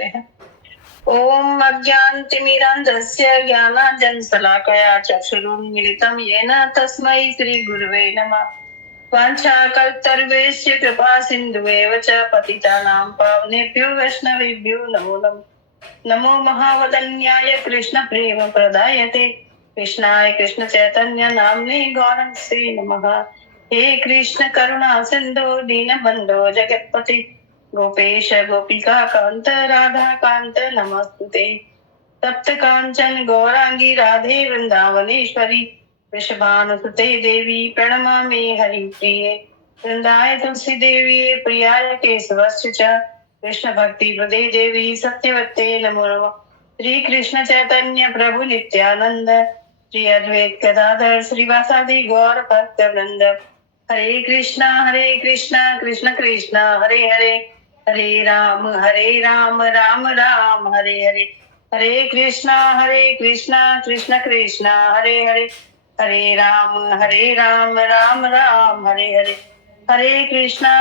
हैं। ओम अज्ञानतिमिरान्धस्य ज्ञानाञ्जनशलाकया चक्षुरुन्मीलितं येन तस्मै श्रीगुरवे नमः। वाञ्छाकल्पतरुभ्यश्च कृपा सिन्धुवेव च पतितानां पावनेभ्यो वैष्णवेभ्यो नमो नमः। नमो महावदन्याय कृष्ण प्रेम प्रदायते कृष्णाय कृष्ण चैतन्य नाम्ने गौरंसे नमः। हे कृष्ण करुणा सिंधु दीनबंधो जगत्पति गोपेश गोपिका कांत राधा कांत नमस्तुते। तप्त कांचन गौरांगी राधे वृंदावनेश्वरी वृषभानुसुते देवी प्रणमामि हरिप्रिये। वृंदाय तुलसी देवी प्रियाय केशवस्य च कृष्ण भक्ति प्रदे देवी सत्यवते नमो नमः। श्री कृष्ण चैतन्य प्रभु नित्यानंद श्री अद्वैत गदाधर श्रीवासादि गौर भक्त वृंद। हरे कृष्णा कृष्ण कृष्ण हरे हरे हरे राम राम राम हरे हरे। हरे कृष्णा कृष्ण कृष्ण हरे हरे हरे राम राम राम हरे हरे। हरे कृष्णा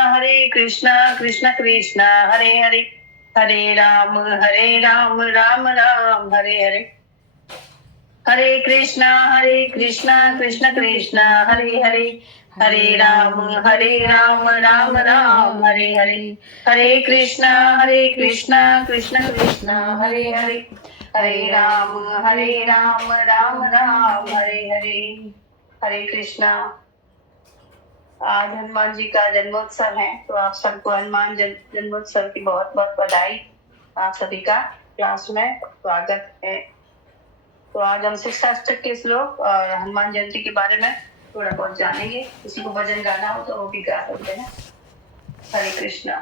कृष्ण कृष्ण हरे हरे हरे राम राम राम हरे हरे। हरे कृष्णा कृष्ण कृष्ण हरे हरे हरे राम राम राम हरे हरे। हरे कृष्णा कृष्ण कृष्ण हरे हरे हरे राम राम राम हरे हरे। हरे कृष्णा। आज हनुमान जी का जन्मोत्सव है, तो आप सबको हनुमान जन्मोत्सव की बहुत बहुत बधाई। आप सभी का क्लास में स्वागत है। तो आज हम शिक्षा शास्त्र के श्लोक और हनुमान जयंती के बारे में थोड़ा बहुत जानेंगे। किसी को भजन गाना हो तो वो भी गा सकते हैं। हरे कृष्णा।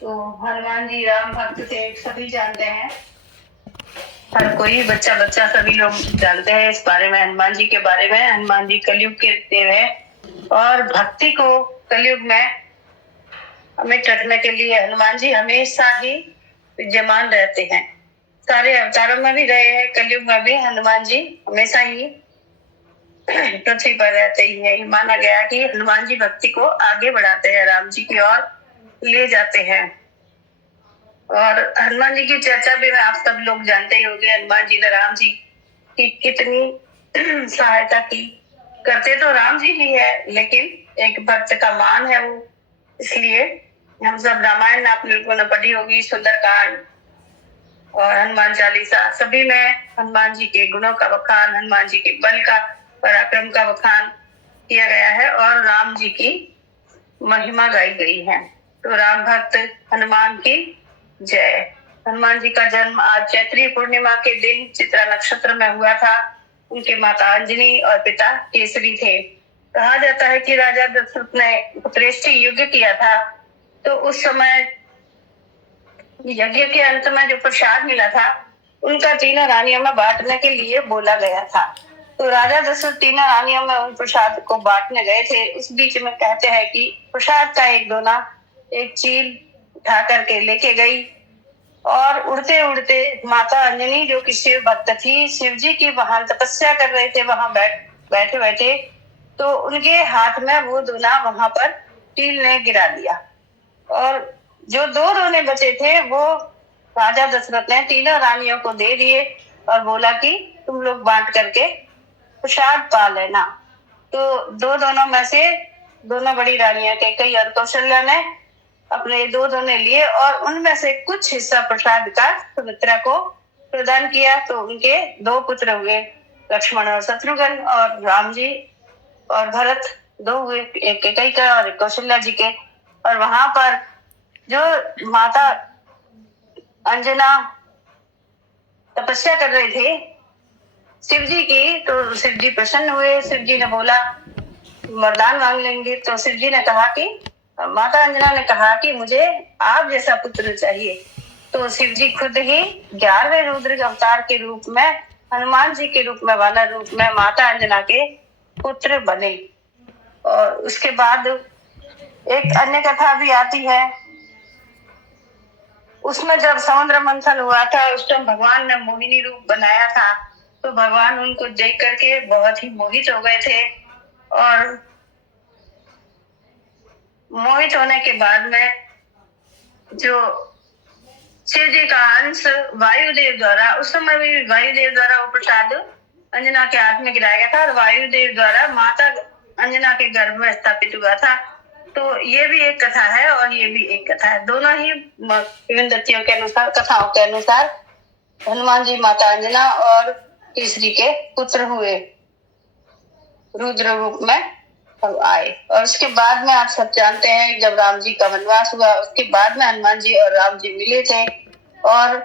तो हनुमान जी राम भक्त थे, सभी जानते हैं। हर कोई बच्चा बच्चा सभी लोग जानते हैं इस बारे में, हनुमान जी के बारे में। हनुमान जी कलयुग के देव है और भक्ति को कलयुग में हमें रखने के लिए हनुमान जी हमेशा ही विद्यमान रहते हैं। सारे अवतारों में भी रहे हैं, कलयुग में भी हनुमान जी हमेशा ही पृथ्वी पर रहते ही है। माना गया कि हनुमान जी भक्ति को आगे बढ़ाते हैं, राम जी की ओर ले जाते हैं। और हनुमान जी की चर्चा भी आप सब लोग जानते ही होंगे। हनुमान जी ने राम जी की कितनी सहायता की। करते तो राम जी ही है, लेकिन एक भक्त का मान है वो, इसलिए हम सब रामायण आप लोगों ने पढ़ी होगी, सुंदरकांड और हनुमान चालीसा, सभी में हनुमान जी के गुणों का बखान, हनुमान जी के बल का पराक्रम का बखान किया गया है और राम जी की महिमा गाई गई है। तो राम भक्त हनुमान की जय। हनुमान जी का जन्म आज चैत्री पूर्णिमा के दिन चित्रा नक्षत्र में हुआ था। उनके माता अंजनी और पिता केसरी थे। कहा जाता है कि राजा दशरथ ने पुत्रेष्टि युद्ध किया था, तो उस समय यज्ञ के अंत में जो प्रसाद मिला था उनका तीनों रानियों में बांटने के लिए बोला गया था। तो राजा दशरथ तीनों रानियों में उन प्रसाद को बांटने गए थे। उस बीच में कहते हैं कि प्रसाद का एक दोना एक चील उठा करके लेके गई और उड़ते उड़ते माता अंजनी जो कि शिव भक्त थी, शिव जी की वहां तपस्या कर रहे थे, वहां बैठे बैठे, तो उनके हाथ में वो दोना वहां पर चील ने गिरा दिया और जो दो दोने बचे थे वो राजा दशरथ ने तीनों रानियों को दे दिए और बोला कि तुम लोग बांट करके प्रसाद पा लेना। तो दो दोनों में से दोनों बड़ी रानियां कैकेयी और कौशल्या ने अपने दो दोने लिए और उनमें से कुछ हिस्सा प्रसाद का सुमित्रा को प्रदान किया। तो उनके दो पुत्र हुए, लक्ष्मण और शत्रुघ्न, और राम जी और भरत दो हुए, एक कैकेयी का और एक कौशल्या जी के। और वहां पर जो माता अंजना तपस्या कर रहे थे शिव जी की, तो शिव जी प्रसन्न हुए। शिव जी ने बोला वरदान मांग लेंगे, तो शिव जी ने कहा कि माता अंजना ने कहा कि मुझे आप जैसा पुत्र चाहिए। तो शिव जी खुद ही 11वें रुद्र अवतार के रूप में, हनुमान जी के रूप में, वाला रूप में माता अंजना के पुत्र बने। और उसके बाद एक अन्य कथा भी आती है, उसमें जब समुद्र मंथन हुआ था उस टाइम भगवान ने मोहिनी रूप बनाया था। तो भगवान उनको देख करके बहुत ही मोहित हो गए थे और मोहित होने के बाद में जो शिव जी का अंश वायुदेव द्वारा, उस समय भी वायुदेव द्वारा वो प्रसाद अंजना के हाथ में गिराया गया था और वायुदेव द्वारा माता अंजना के गर्भ में स्थापित हुआ था। तो ये भी एक कथा है और ये भी एक कथा है। दोनों ही किंवदंतियों के अनुसार, कथाओं के अनुसार हनुमान जी माता अंजना और केसरी के पुत्र हुए, रुद्र रूप में अब आए। और उसके बाद में आप सब जानते हैं जब राम जी का वनवास हुआ, उसके बाद में हनुमान जी और राम जी मिले थे और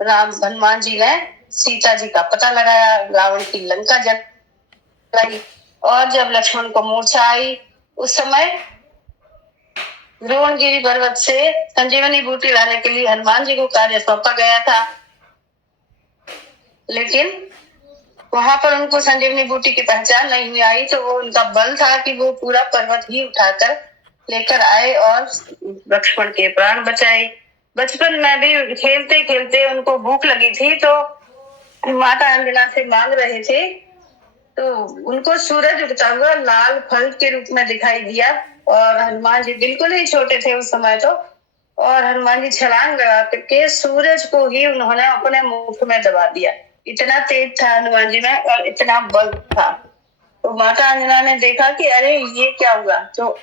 हनुमान जी ने सीता जी का पता लगाया, रावण की लंका जलाई। और जब लक्ष्मण को मूर्छा आई उस समय द्रोणगिरी पर्वत से संजीवनी बूटी लाने के लिए हनुमान जी को कार्य सौंपा गया था, लेकिन वहां पर उनको संजीवनी बूटी की पहचान नहीं आई। तो वो उनका बल था कि वो पूरा पर्वत ही उठाकर लेकर आए और लक्ष्मण के प्राण बचाए। बचपन में भी खेलते खेलते उनको भूख लगी थी तो माता अंजना से मांग रहे थे, तो उनको सूरज उगता हुआ लाल फल के रूप में दिखाई दिया। और हनुमान जी बिल्कुल ही छोटे थे उस समय तो, और हनुमान जी छलांग लगा करके सूरज को ही उन्होंने अपने मुख में दबा दिया। इतना तेज था हनुमान जी में और इतना बल था। तो माता अंजना ने देखा कि अरे ये क्या हुआ, तो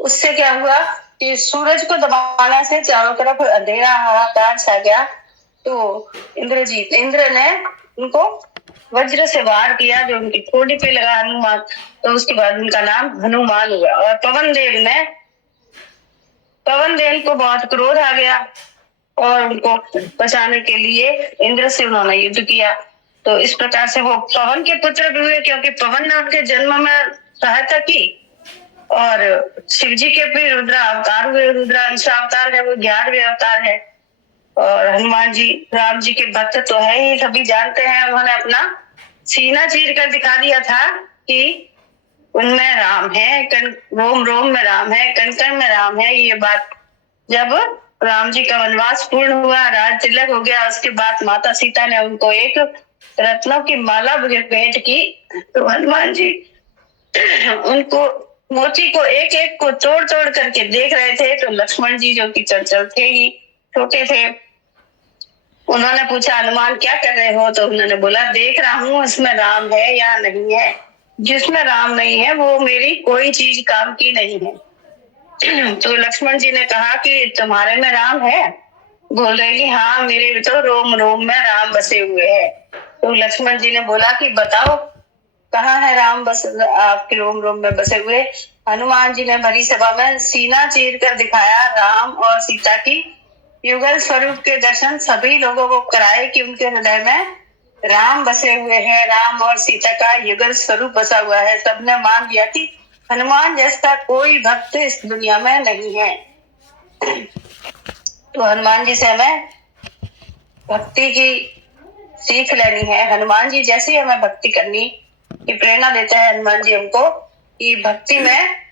उससे क्या हुआ कि सूरज को दबाने से चारों तरफ अंधेरा हाहाकार छा गया। तो इंद्र ने उनको वज्र से वार किया जो उनकी ठोड़ी पे लगा हनुमान, तो उसके बाद उनका नाम हनुमान हुआ। और पवन देव को बहुत क्रोध आ गया और उनको बचाने के लिए इंद्र से उन्होंने युद्ध किया। तो इस प्रकार से वो पवन के पुत्र भी हुए, क्योंकि पवन ने उनके जन्म में सहायता की। और शिव जी के भी रुद्र अवतार हुए, रुद्र अंशावतार है, वो 11वें अवतार है। और हनुमान जी राम जी के भक्त तो है ही, सभी जानते हैं। उन्होंने अपना सीना चीर कर दिखा दिया था कि उनमें राम है, रोम रोम में राम है, कण कण में राम है। ये बात जब राम जी का वनवास पूर्ण हुआ, राज तिलक हो गया, उसके बाद माता सीता ने उनको एक रत्नों की माला भेंट की। तो हनुमान जी उनको मोती को एक एक को तोड़ तोड़ करके देख रहे थे। तो लक्ष्मण जी जो कि चंचल थे ही, छोटे थे, उन्होंने पूछा हनुमान क्या कर रहे हो? तो उन्होंने बोला देख रहा हूँ इसमें राम है या नहीं है। जिसमें राम नहीं है वो मेरी कोई चीज काम की नहीं है। तो लक्ष्मण जी ने कहा कि तुम्हारे में राम है? बोल रहे कि हाँ मेरे भी तो रोम रोम में राम बसे हुए हैं। तो लक्ष्मण जी ने बोला कि बताओ कहाँ है राम बस आपके रोम रोम में बसे हुए? हनुमान जी ने भरी सभा में सीना चीर कर दिखाया राम और सीता की युगल स्वरूप के दर्शन सभी लोगों को कराए कि उनके हृदय में राम बसे हुए हैं, राम और सीता का युगल स्वरूप बसा हुआ है। सबने मान लिया कि हनुमान जैसा कोई भक्त इस दुनिया में नहीं है। तो हनुमान जी से हमें भक्ति की सीख लेनी है। हनुमान जी जैसी हमें भक्ति करनी की प्रेरणा देते हैं हनुमान जी हमको कि भक्ति में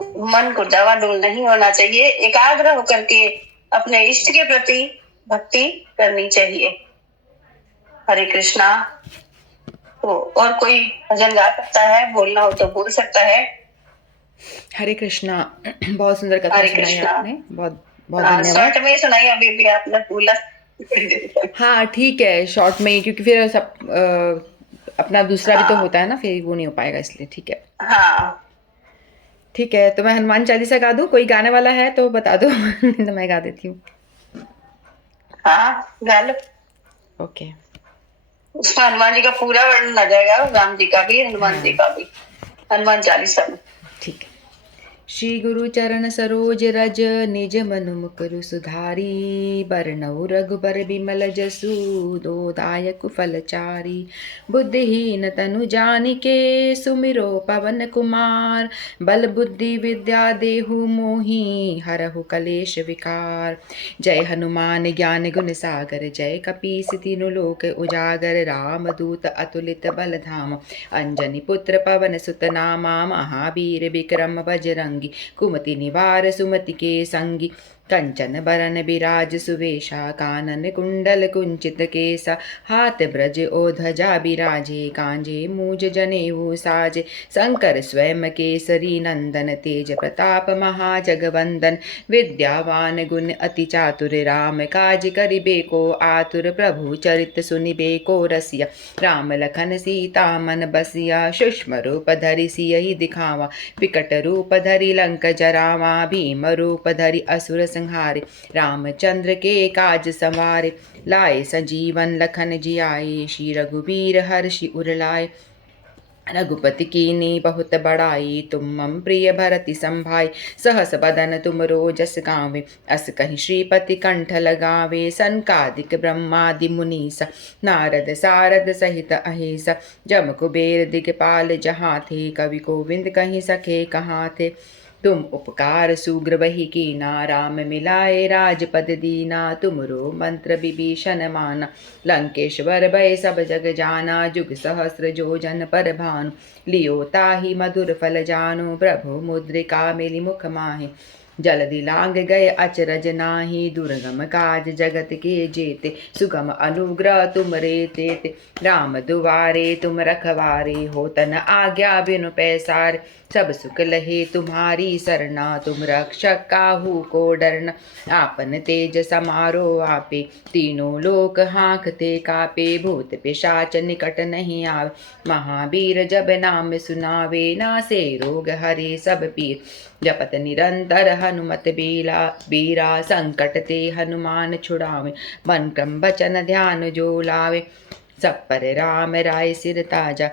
मन को डवाडोल नहीं होना चाहिए, एकाग्र होकर के अपने इष्ट के प्रति भक्ति करनी चाहिए। हरे कृष्णा। तो और कोई भजन गा सकता है, बोलना हो तो बोल सकता है। हरे कृष्णा। बहुत सुंदर कथा सुनाई आपने, बहुत बहुत धन्यवाद। शॉर्ट में सुनाई अभी भी आपने बोला। हाँ ठीक है, शॉर्ट में ही, क्योंकि फिर सब अपना दूसरा भी तो होता है ना, फिर वो नहीं हो पाएगा, इसलिए ठीक है। हाँ ठीक है, तो मैं हनुमान चालीसा गा दूं? कोई गाने वाला है तो बता दो। तो मैं गा देती हूँ। हाँ गा लो। ओके। उसमें हनुमान जी का पूरा वर्णन आ जाएगा, राम जी का भी हनुमान जी का भी, हनुमान चालीसा में। ठीक है। श्री गुरु चरण सरोज रज निज मनु मुकुरु सुधारी, बरनउ रघुबर बिमल जसु दो दायक फलचारी। बुद्धिहीन तनु जानिके सुमिरो पवन कुमार, बल बुद्धि विद्या देहु मोहि हरहु कलेश विकार। जय हनुमान ज्ञान गुण सागर, जय कपीस तीनु लोक उजागर। राम दूत अतुलित बल धाम, अंजनी पुत्र पवन सुत नामा। महावीर विक्रम बजरंगी, कुमति निवार सुमति के संगी। कंचन बरन बिराज सुवेशा, कानन कुंडल कुंचित केसा, हाथ ब्रज ओ ध्वजा बिराजे, कांजे मूज जनेऊ साजे, शंकर स्वयं केसरी नंदन, तेज प्रताप महाजगवंदन, विद्यावान गुण अति चातुर, राम काज करिबे को आतुर, प्रभु चरित सुनिबे को रसिया, राम लखन सीता मन बसिया, सूक्ष्म रूप धरि सियहि दिखावा, विकट रूप धरि लंक जरावा, भीम रूप धरि असुर संहारे, रामचंद्र के काज संवारे, लाए संजीवन लखन जियाए, श्री रघुबीर हर्षि उर लाए, रघुपति कीनी बहुत बड़ाई, तुम मम प्रिय भरति संभाई, सहस बदन तुम रोजस गावे, अस कहीं श्रीपति कंठ लगावे, सनकादिक ब्रह्मादि मुनीसा, नारद सारद सहित अहिसा, जम कुबेर दिगपाल जहाँ थे, कवि गोविंद कहीं सखे कहाँ थे, तुम उपकार सुग्र वही कीना, राम मिलाए राजपद दीना, तुमरो मंत्र विभीषण माना, लंकेश्वर भय सब जग जाना, जुग सहस्र जो जन पर भानु, लियो ताहि मधुर फल जानु, प्रभु मुद्रिका मिली मुख माहि, जल्दी लांग गए अचरज नाही, दुर्गम काज जगत के जेते, सुगम अनुग्रह तुम रे तेते, राम दुआरे तुम रखवारे, हो तन आज्ञा बिनु पैसार, सब सुख लहे तुम्हारी सरना, तुम रक्षक काहू को डरना, आपन तेज समारो आपे, तीनों लोक हाँकते कापे, भूत पिशाच निकट नहीं आवे, महावीर जब नाम सुनावे, नासे रोग हरे सब पीर, जपत निरंतर हनुमत बीरा, संकट ते हनुमान छुड़ावे, मन क्रम बचन ध्यान जो लावे, सब पर राम राय सिर ताजा,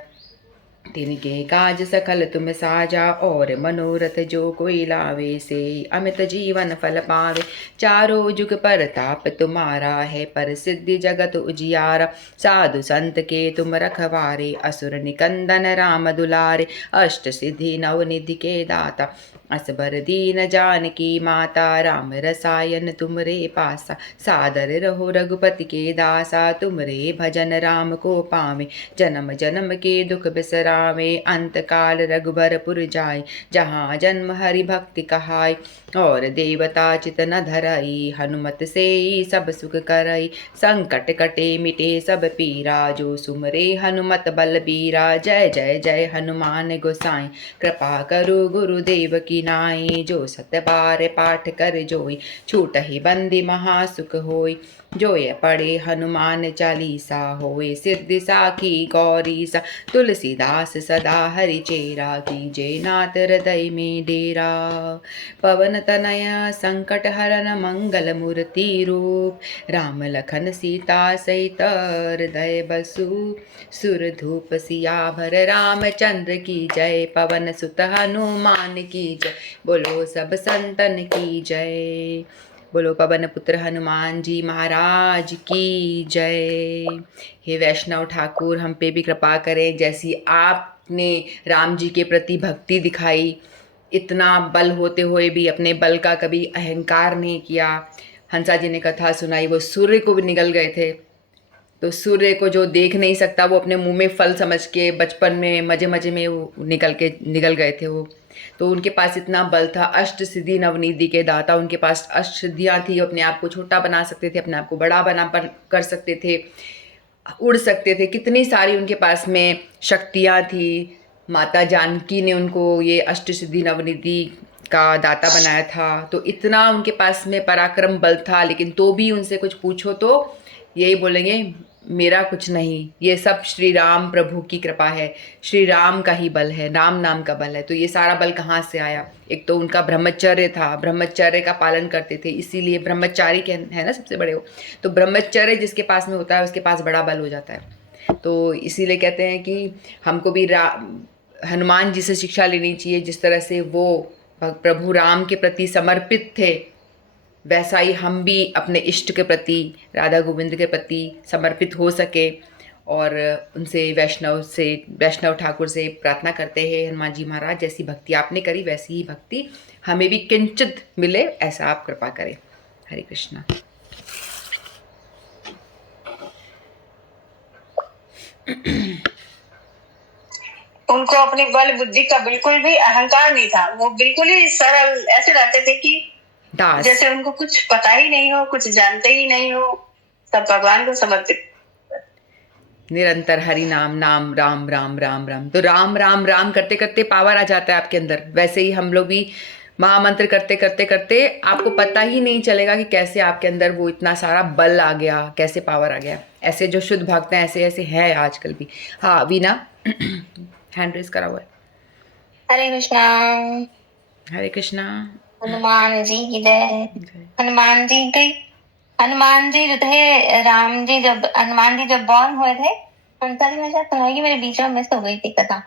तिनके काज सकल तुम साजा, और मनोरथ जो कोई लावे, से अमित जीवन फल पावे, चारों जुग परताप तुम्हारा है, पर सिद्धि जगत उजियारा, साधु संत के तुम रखवारे, असुर निकंदन राम दुलारे, अष्ट सिद्धि नवनिधि के दाता, असबर दीन जानकी माता, राम रसायन तुमरे पासा, सादर रहो रघुपति के दासा, तुमरे भजन राम को पावे, जन्म जन्म के दुख बिसरावे, अंत काल रघुबरपुर जाय, जहाँ जन्म हरि भक्ति कहाय, और देवता चित न धरई, हनुमत से सब सुख करई, संकट कटे मिटे सब पीरा, जो सुमरे हनुमत बलबीरा, जय जय जय हनुमान गोसाई, कृपा करो गुरुदेव की नाई, जो सत बार पाठ कर जोई, छूट ही बंदी महासुख होई, जो ये पढ़े हनुमान चालीसा, होए सिद्धि साखी गौरीसा, तुलसीदास सदा हरि चेरा, कीजे नाथ हृदय में डेरा, पवन तनय संकट हरन मंगल मूर्ति रूप, राम लखन सीता सहित हृदय बसु, सुर धूप सियाभर रामचंद्र की जय, पवन सुत हनुमान की जय, बोलो सब संतन की जय, बोलो पवन पुत्र हनुमान जी महाराज की जय। हे वैष्णव ठाकुर, हम पे भी कृपा करें, जैसी आपने राम जी के प्रति भक्ति दिखाई, इतना बल होते हुए भी अपने बल का कभी अहंकार नहीं किया। हंसा जी ने कथा सुनाई, वो सूर्य को भी निगल गए थे, तो सूर्य को जो देख नहीं सकता वो अपने मुंह में फल समझ के बचपन में मजे मजे में वो निगल गए थे वो, तो उनके पास इतना बल था। अष्ट सिद्धि नवनिधि के दाता, उनके पास अष्ट सिद्धियाँ थी, अपने आप को छोटा बना सकते थे, अपने आप को बड़ा कर सकते थे, उड़ सकते थे, कितनी सारी उनके पास में शक्तियाँ थी। माता जानकी ने उनको ये अष्ट सिद्धि नवनिधि का दाता बनाया था, तो इतना उनके पास में पराक्रम बल था, लेकिन तो भी उनसे कुछ पूछो तो यही बोलेंगे मेरा कुछ नहीं, ये सब श्री राम प्रभु की कृपा है, श्री राम का ही बल है, राम नाम का बल है। तो ये सारा बल कहाँ से आया? एक तो उनका ब्रह्मचर्य था, ब्रह्मचर्य का पालन करते थे, इसीलिए ब्रह्मचारी है ना सबसे बड़े हो, तो ब्रह्मचर्य जिसके पास में होता है उसके पास बड़ा बल हो जाता है। तो इसीलिए कहते हैं कि हमको भी हनुमान जी से शिक्षा लेनी चाहिए, जिस तरह से वो प्रभु राम के प्रति समर्पित थे, वैसा ही हम भी अपने इष्ट के प्रति, राधा गोविंद के प्रति समर्पित हो सके। और उनसे वैष्णव ठाकुर से प्रार्थना करते हैं, हनुमान जी महाराज जैसी भक्ति आपने करी वैसी ही भक्ति हमें भी किंचित मिले, ऐसा आप कृपा करें। हरे कृष्णा। उनको अपनी बल बुद्धि का बिल्कुल भी अहंकार नहीं था, वो बिल्कुल ही सरल ऐसे रहते थे कि दास। जैसे उनको कुछ पता ही नहीं हो, कुछ जानते ही नहीं हो, सब भगवान को समर्पित। निरंतर हरि नाम, नाम राम राम राम राम, तो राम राम राम करते करते पावर आ जाता है आपके अंदर। वैसे ही हम लोग भी महामंत्र करते करते करते आपको पता ही नहीं चलेगा कि कैसे आपके अंदर वो इतना सारा बल आ गया, कैसे पावर आ गया। ऐसे जो शुद्ध भक्त हैं ऐसे ऐसे है आजकल भी। हाँ वीना, हैंड रेस करा हुआ है। हरे कृष्णा। हरे कृष्णा। हनुमान जी की जय। हनुमान जी की, हनुमान जी जो थे, राम जी जब, हनुमान जी जब बॉर्न हुए थे, हंसा जी में शायद सुनाई, मेरे बीच में मिस हो गई थी कथा।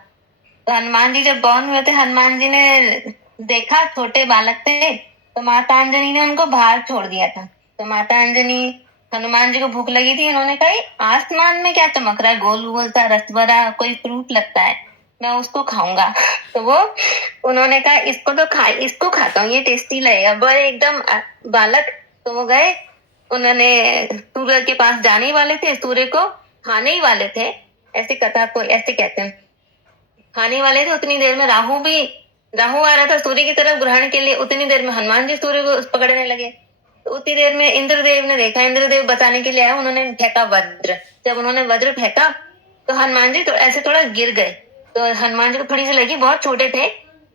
तो हनुमान जी जब बॉर्न हुए थे, हनुमान जी ने देखा छोटे बालक थे, तो माता अंजनी ने उनको बाहर छोड़ दिया था। तो माता अंजनी, हनुमान जी को भूख लगी थी, उन्होंने कहा "ये आसमान में क्या चमक रहा है, गोल गोल सा रस भरा कोई फ्रूट लगता है, मैं उसको खाऊंगा"। तो वो, उन्होंने कहा इसको तो खा, इसको खाता हूँ, ये टेस्टी लगेगा। वो एकदम बालक, तो वो गए, उन्होंने सूर्य के पास जाने ही वाले थे, सूर्य को खाने ही वाले थे, ऐसी कथा को ऐसे कहते हैं, खाने वाले थे। उतनी देर में राहु आ रहा था सूर्य की तरफ ग्रहण के लिए, उतनी देर में हनुमान जी सूर्य को पकड़ने लगे। तो उतनी देर में इंद्रदेव ने देखा, इंद्रदेव बचाने के लिए आया, उन्होंने फेंका वज्र। जब उन्होंने वज्र फेंका तो हनुमान जी तो ऐसे थोड़ा गिर गए। तो हनुमान जी को थोड़ी सी लगी, बहुत छोटे थे।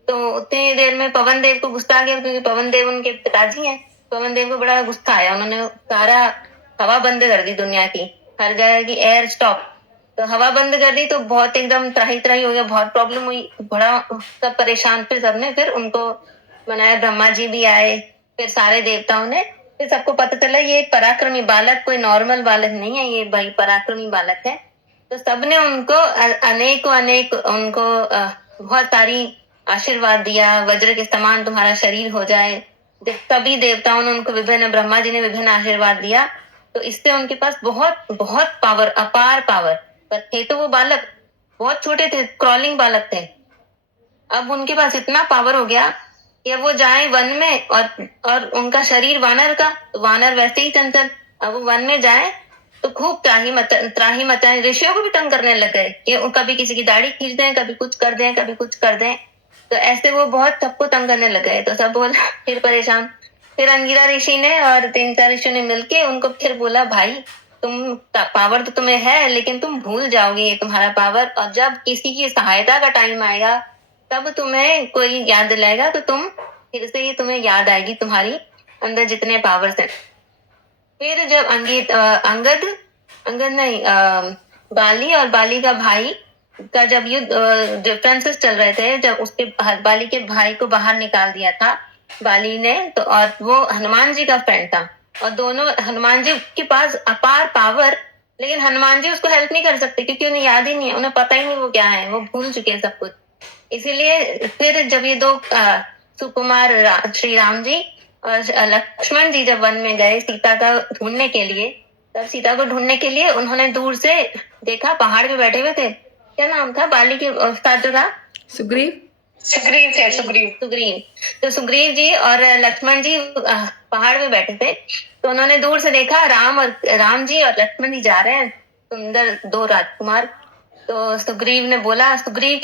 तो उतनी देर में पवन देव को गुस्सा आ गया, क्योंकि पवन देव उनके पिताजी हैं। पवन देव को बड़ा गुस्सा आया, उन्होंने सारा हवा बंद कर दी दुनिया की, हर जगह की एयर स्टॉप। तो हवा बंद कर दी तो बहुत एकदम त्राही त्राही हो गया, बहुत प्रॉब्लम हुई, बड़ा सब परेशान। फिर सबने फिर उनको मनाया, ब्रह्मा जी भी आए, फिर सारे देवताओं ने, फिर सबको पता चला ये पराक्रमी बालक कोई नॉर्मल बालक नहीं है, ये भाई पराक्रमी बालक है। तो सबने उनको अनेक अनेक उनको बहुत सारी आशीर्वाद दिया, वज्र के समान तुम्हारा शरीर हो जाए। सभी देवताओं ने उनको विभिन्न, ब्रह्मा जी ने विभिन्न आशीर्वाद दिया। तो इससे उनके पास बहुत बहुत पावर, अपार पावर। पर थे तो वो बालक, बहुत छोटे थे, क्रॉलिंग बालक थे। अब उनके पास इतना पावर हो गया कि अब वो जाए वन में, और उनका शरीर वानर का, तो वानर वैसे ही चंचल, अब वो वन में जाए तो खूब त्राही मचाए, ऋषियों को भी तंग करने लग गए कि कभी किसी की दाढ़ी खींच दें, कभी कुछ कर दें, कभी कुछ कर दें। तो ऐसे वो बहुत सबको तंग करने लग गए। तो सब बोला फिर परेशान। फिर अंगिरा ऋषि ने और 3-4 ऋषियों ने मिलके उनको फिर बोला, भाई तुम, पावर तो तुम्हें है, लेकिन तुम भूल जाओगे ये तुम्हारा पावर, और जब किसी की सहायता का टाइम आएगा तब तुम्हें कोई याद दिलाएगा, तो तुम फिर से ये तुम्हें याद आएगी तुम्हारी अंदर जितने पावर्स हैं। फिर जब अंगद, अंगद नहीं, बाली और बाली का भाई का जब युद्ध, डिफरेंसेस चल रहे थे, जब उसके बाली के भाई को बाहर निकाल दिया था बाली ने, तो और वो हनुमान जी का फ्रेंड था, और दोनों, हनुमान जी के पास अपार पावर, लेकिन हनुमान जी उसको हेल्प नहीं कर सकते, क्योंकि उन्हें याद ही नहीं है, उन्हें पता ही नहीं वो क्या है, वो भूल चुके हैं सब कुछ। इसीलिए फिर जब ये दो सुकुमार श्री राम जी और लक्ष्मण जी जब वन में गए सीता का ढूंढने के लिए, तब सीता को ढूंढने के लिए उन्होंने दूर से देखा, पहाड़ पे बैठे हुए थे, क्या नाम था बाली के साथ जो था, सुग्रीव। सुग्रीव थे, सुग्रीव। सुग्रीव। तो सुग्रीव जी और लक्ष्मण जी पहाड़ पे बैठे थे। तो उन्होंने दूर से देखा, राम जी और लक्ष्मण जी जा रहे हैं, सुंदर दो राजकुमार। तो सुग्रीव ने बोला, सुग्रीव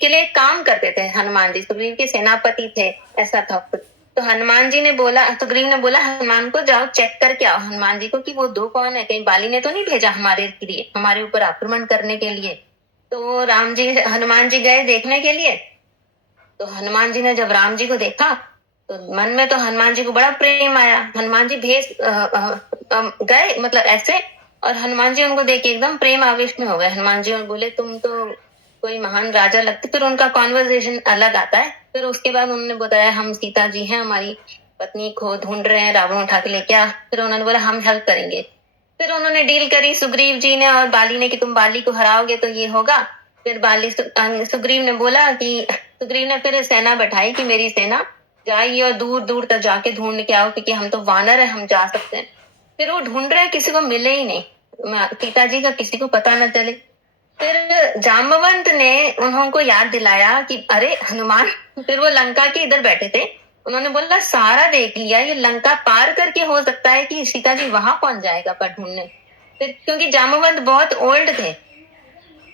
के लिए काम करते थे हनुमान जी, सुग्रीव के सेनापति थे, ऐसा था कुछ। तो हनुमान जी ने बोला, सुग्रीव ने बोला हनुमान को, जाओ चेक करके आओ हनुमान जी को कि वो दो कौन है, कहीं बाली ने तो नहीं भेजा हमारे लिए, हमारे ऊपर आक्रमण करने के लिए। तो हनुमान जी गए देखने के लिए। तो हनुमान जी ने जब राम जी को देखा तो मन में तो हनुमान जी को बड़ा प्रेम आया। हनुमान जी गए, मतलब ऐसे, और हनुमान जी उनको देख के एकदम प्रेम आवेश में हो गए। हनुमान जी बोले तुम तो कोई महान राजा लगते। फिर उनका कॉन्वर्सेशन अलग आता है। फिर उसके बाद उन्होंने बताया हम सीता जी हैं, हमारी पत्नी को ढूंढ रहे हैं, रावण उठा के लेके आ। फिर उन्होंने बोला हम हेल्प करेंगे। फिर उन्होंने डील करी सुग्रीव जी ने और बाली ने कि तुम बाली को हराओगे तो ये होगा। फिर सुग्रीव ने बोला कि, सुग्रीव ने फिर सेना बैठाई कि मेरी सेना जाइए और दूर दूर तक जाके ढूंढ के आओ, क्योंकि हम तो वानर है, हम जा सकते हैं। फिर वो ढूंढ रहे, किसी को मिले ही नहीं, पिताजी का किसी को पता न चले। फिर जामवंत ने उनको याद दिलाया कि अरे हनुमान, फिर वो लंका के इधर बैठे थे, उन्होंने बोला सारा देख लिया, ये लंका पार करके हो सकता है कि सीता जी वहां पहुंच जाएगा पर ढूंढने। फिर क्योंकि जामवंत बहुत ओल्ड थे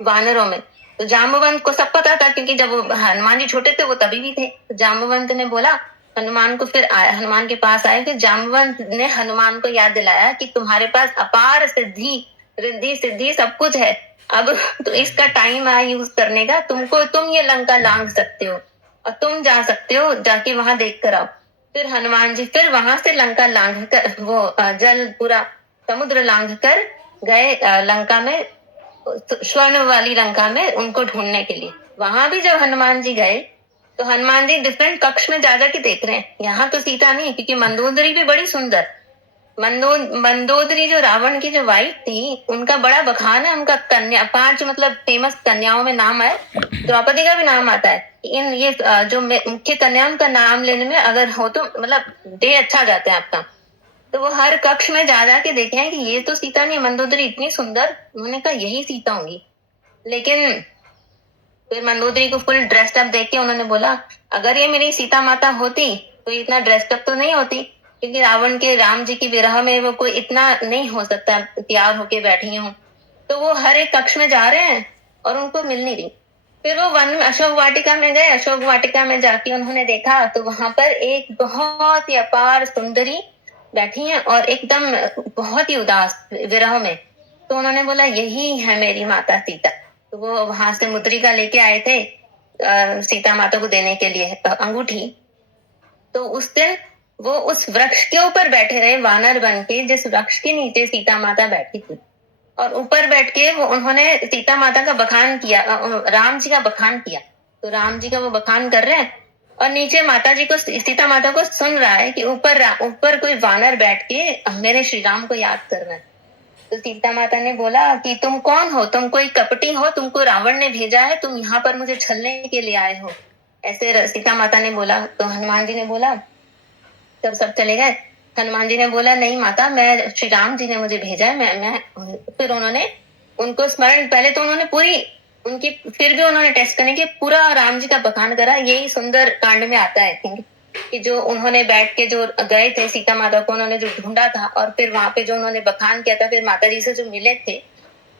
वानरों में, तो जामवंत को सब पता था, क्योंकि जब वो हनुमान जी छोटे थे वो तभी भी थे। तो जामवंत ने बोला हनुमान को फिर आया, हनुमान के पास आए, फिर जामवंत ने हनुमान को याद दिलाया कि तुम्हारे पास अपार सिद्धि, रिद्धि सिद्धि सब कुछ है, अब तो इसका टाइम आया यूज करने का, तुम ये लंका लांघ सकते हो और तुम जा सकते हो, जाके वहां देख कर आओ। फिर हनुमान जी फिर वहां से लंका लांघ कर वो जल पूरा समुद्र लांघ कर गए लंका में, स्वर्ण वाली लंका में उनको ढूंढने के लिए। वहां भी जब हनुमान जी गए तो हनुमान जी डिफरेंट कक्ष में जा जाके देख रहे हैं, यहाँ तो सीता नहीं, क्योंकि मंदोदरी भी बड़ी सुंदर, मंदोदरी जो रावण की जो वाइफ थी, उनका बड़ा बखान है, उनका कन्या 5 मतलब फेमस कन्याओं में नाम है, द्रौपदी का भी नाम आता है। इन ये जो मुख्य कन्या, उनका नाम लेने में अगर हो तो मतलब डे अच्छा जाता है आपका। तो वो हर कक्ष में जा जाके देखे हैं कि ये तो सीता नहीं, मंदोदरी इतनी सुंदर, उन्होंने कहा यही सीता होंगी। लेकिन फिर मंदोदरी को फुल ड्रेस्ड अप देख के उन्होंने बोला, अगर ये मेरी सीता माता होती तो इतना ड्रेस्ड अप तो नहीं होती, क्योंकि रावण के राम जी की विरह में वो कोई इतना नहीं हो सकता तैयार होके बैठी हूँ। तो वो हर एक कक्ष में जा रहे हैं और उनको मिल नहीं रही। फिर वो वन में अशोक वाटिका में गए, अशोक वाटिका में जाके उन्होंने देखा तो वहां पर एक बहुत ही अपार सुंदरी बैठी है और एकदम बहुत ही उदास विरह में। तो उन्होंने बोला यही है मेरी माता सीता। तो वो वहां से मुद्रिका लेके आए थे सीता माता को देने के लिए अंगूठी। तो उस दिन वो उस वृक्ष के ऊपर बैठे रहे वानर बन के, जिस वृक्ष के नीचे सीता माता बैठी थी, और ऊपर बैठ के वो उन्होंने सीता माता का बखान किया, राम जी का बखान किया। तो राम जी का वो बखान कर रहे हैं और नीचे माता जी को, सीता माता को सुन रहा है कि ऊपर ऊपर कोई वानर बैठ के मेरे श्री राम को याद कर रहा है। तो सीता माता ने बोला कि तुम कौन हो, तुम कोई कपटी हो, तुमको रावण ने भेजा है, तुम यहाँ पर मुझे छलने के लिए आए हो, ऐसे सीता माता ने बोला। तो हनुमान जी ने बोला, तब सब चले गए। हनुमान जी ने बोला नहीं माता, मैं श्री राम जी ने मुझे भेजा है, मैं फिर उन्होंने उनको स्मरण, पहले तो उन्होंने पूरी उनकी, फिर भी उन्होंने टेस्ट करने के पूरा राम जी का बखान करा। यही सुंदर कांड में आता है थिंक कि जो उन्होंने बैठ के जो गए थे सीता माता को उन्होंने जो ढूंढा था, और फिर वहां पे जो उन्होंने बखान किया था, फिर माता जी से जो मिले थे,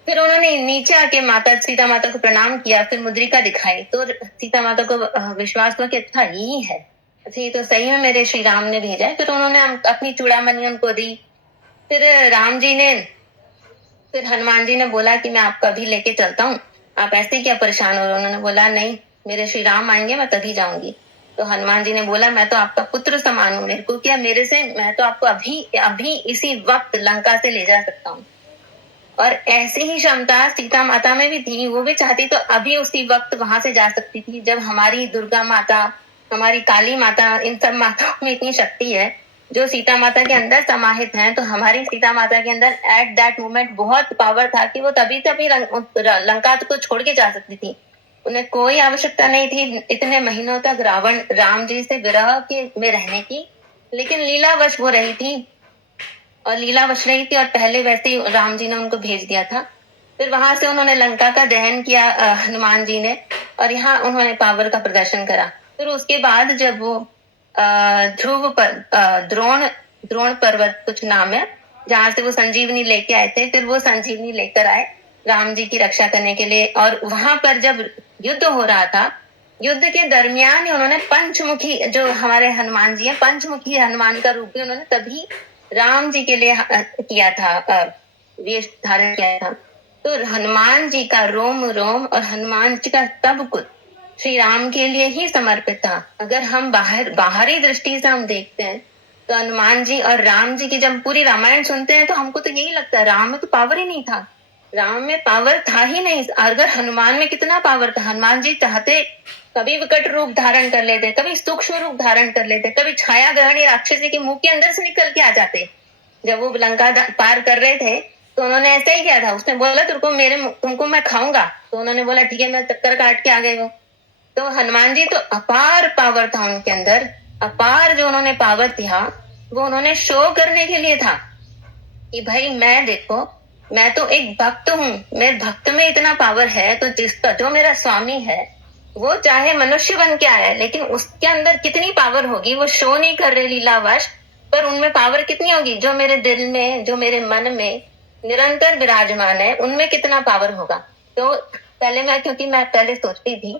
फिर उन्होंने नीचे आके माता सीता माता को प्रणाम किया, फिर मुद्रिका दिखाई। तो सीता माता को विश्वास हुआ कि अच्छा यही है, अच्छा ये तो सही में मेरे श्री राम ने भेजा है। फिर उन्होंने अपनी चूड़ामणि उनको दी। फिर राम जी ने, फिर हनुमान जी ने बोला कि मैं आपको अभी लेके चलता हूँ, आप ऐसे क्या परेशान हो रहे हो। उन्होंने बोला नहीं, मेरे श्री राम आएंगे मैं तभी जाऊंगी। तो हनुमान जी ने बोला मैं तो आपका पुत्र समान हूँ, मेरे को क्या, मेरे से, मैं तो आपको अभी अभी इसी वक्त लंका से ले जा सकता हूँ। और ऐसी ही क्षमता सीता माता में भी थी, वो भी चाहती तो अभी उसी वक्त वहां से जा सकती थी। जब हमारी दुर्गा माता, हमारी काली माता, इन सब माताओं में इतनी शक्ति है जो सीता माता के अंदर समाहित है, तो हमारी सीता माता के अंदर एट दैट मोमेंट बहुत पावर था कि वो तभी तभी लंका को छोड़ के जा सकती थी। उन्हें कोई आवश्यकता नहीं थी इतने महीनों तक रावण राम जी से विरह के में रहने की, लेकिन लीलावश वो रही थी, और लीला बच रही थी, और पहले वैसे ही राम जी ने उनको भेज दिया था। फिर वहां से उन्होंने लंका का दहन किया हनुमान जी ने, और यहाँ उन्होंने पावर का प्रदर्शन करा। फिर उसके बाद जब वो ध्रुव पर द्रोण द्रोण पर्वत कुछ नाम है, जहां से वो संजीवनी लेके आए थे, फिर वो संजीवनी लेकर आए राम जी की रक्षा करने के लिए। और वहां पर जब युद्ध हो रहा था, युद्ध के दरमियान ही उन्होंने पंचमुखी, जो हमारे हनुमान जी है, पंचमुखी हनुमान का रूप भी उन्होंने तभी राम जी के लिए किया था, वेश धारण किया था। तो हनुमान जी का रोम रोम और हनुमान जी का सब कुछ श्री राम के लिए ही समर्पित था। अगर हम बाहरी दृष्टि से हम देखते हैं तो हनुमान जी और राम जी की जब पूरी रामायण सुनते हैं तो हमको तो यही लगता है राम में तो पावर ही नहीं था, राम में पावर था ही नहीं। अगर हनुमान में कितना पावर था, हनुमान जी चाहते कभी विकट रूप धारण कर लेते, कभी सूक्ष्म रूप धारण कर लेते, कभी छाया ग्रहणी राक्षसी के मुंह के अंदर से निकल के आ जाते। जब वो लंका पार कर रहे थे तो उन्होंने ऐसे ही किया था, उसने बोला तुमको मैं खाऊंगा, तो उन्होंने बोला ठीक है, मैं चक्कर काट के आ गए। वो तो हनुमान जी तो अपार पावर था उनके अंदर, अपार जो उन्होंने पावर था वो उन्होंने शो करने के लिए था कि भाई मैं देखो, मैं तो एक भक्त हूँ, मेरे भक्त में इतना पावर है, तो जिसका जो मेरा स्वामी है वो चाहे मनुष्य बन के आया है, लेकिन उसके अंदर कितनी पावर होगी वो शो नहीं कर रहे लीलावश, पर उनमें पावर कितनी होगी जो मेरे दिल में, जो मेरे मन में निरंतर विराजमान है, उनमें कितना पावर होगा। तो पहले क्योंकि मैं पहले सोचती थी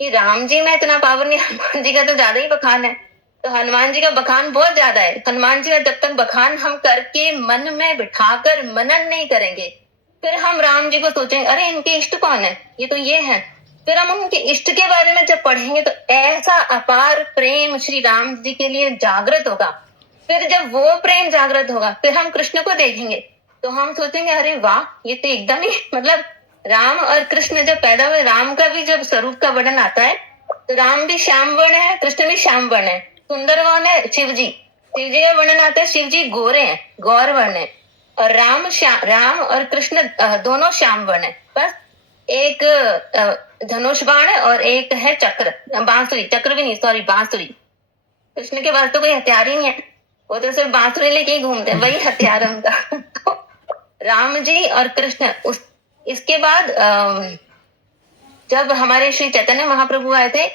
कि राम जी में इतना पावर नहीं, हनुमान जी का तो ज्यादा ही बखान है, तो हनुमान जी का बखान बहुत ज्यादा है। हनुमान जी का जब तक बखान हम करके मन में बिठाकर मनन नहीं करेंगे, फिर हम राम जी को सोचेंगे अरे इनके इष्ट कौन है, ये है। फिर हम उनके इष्ट के बारे में जब पढ़ेंगे तो ऐसा अपार प्रेम श्री राम जी के लिए जागृत होगा। फिर जब वो प्रेम जागृत होगा, फिर हम कृष्ण को देखेंगे तो हम सोचेंगे अरे वाह, ये तो एकदम ही मतलब राम और कृष्ण जब पैदा हुए, राम का भी जब स्वरूप का वर्णन आता है तो राम भी श्याम वर्ण है, कृष्ण भी श्याम वर्ण है। सुंदर कौन है? शिव जी। शिव जी का वर्णन आता है, शिव जी गोरे हैं, गौर वर्ण है। और राम और कृष्ण दोनों श्याम वर्ण है। बस एक धनुष बाण है और एक है चक्र, बांसुरी, चक्र भी नहीं, सॉरी, बांसुरी। कृष्ण के पास तो कोई हथियार ही नहीं है, वो तो सिर्फ बांसुरी लेके ही घूमते हैं, वही हथियार है उनका। तो राम जी और कृष्ण, उस इसके बाद जब हमारे श्री चैतन्य महाप्रभु आए थे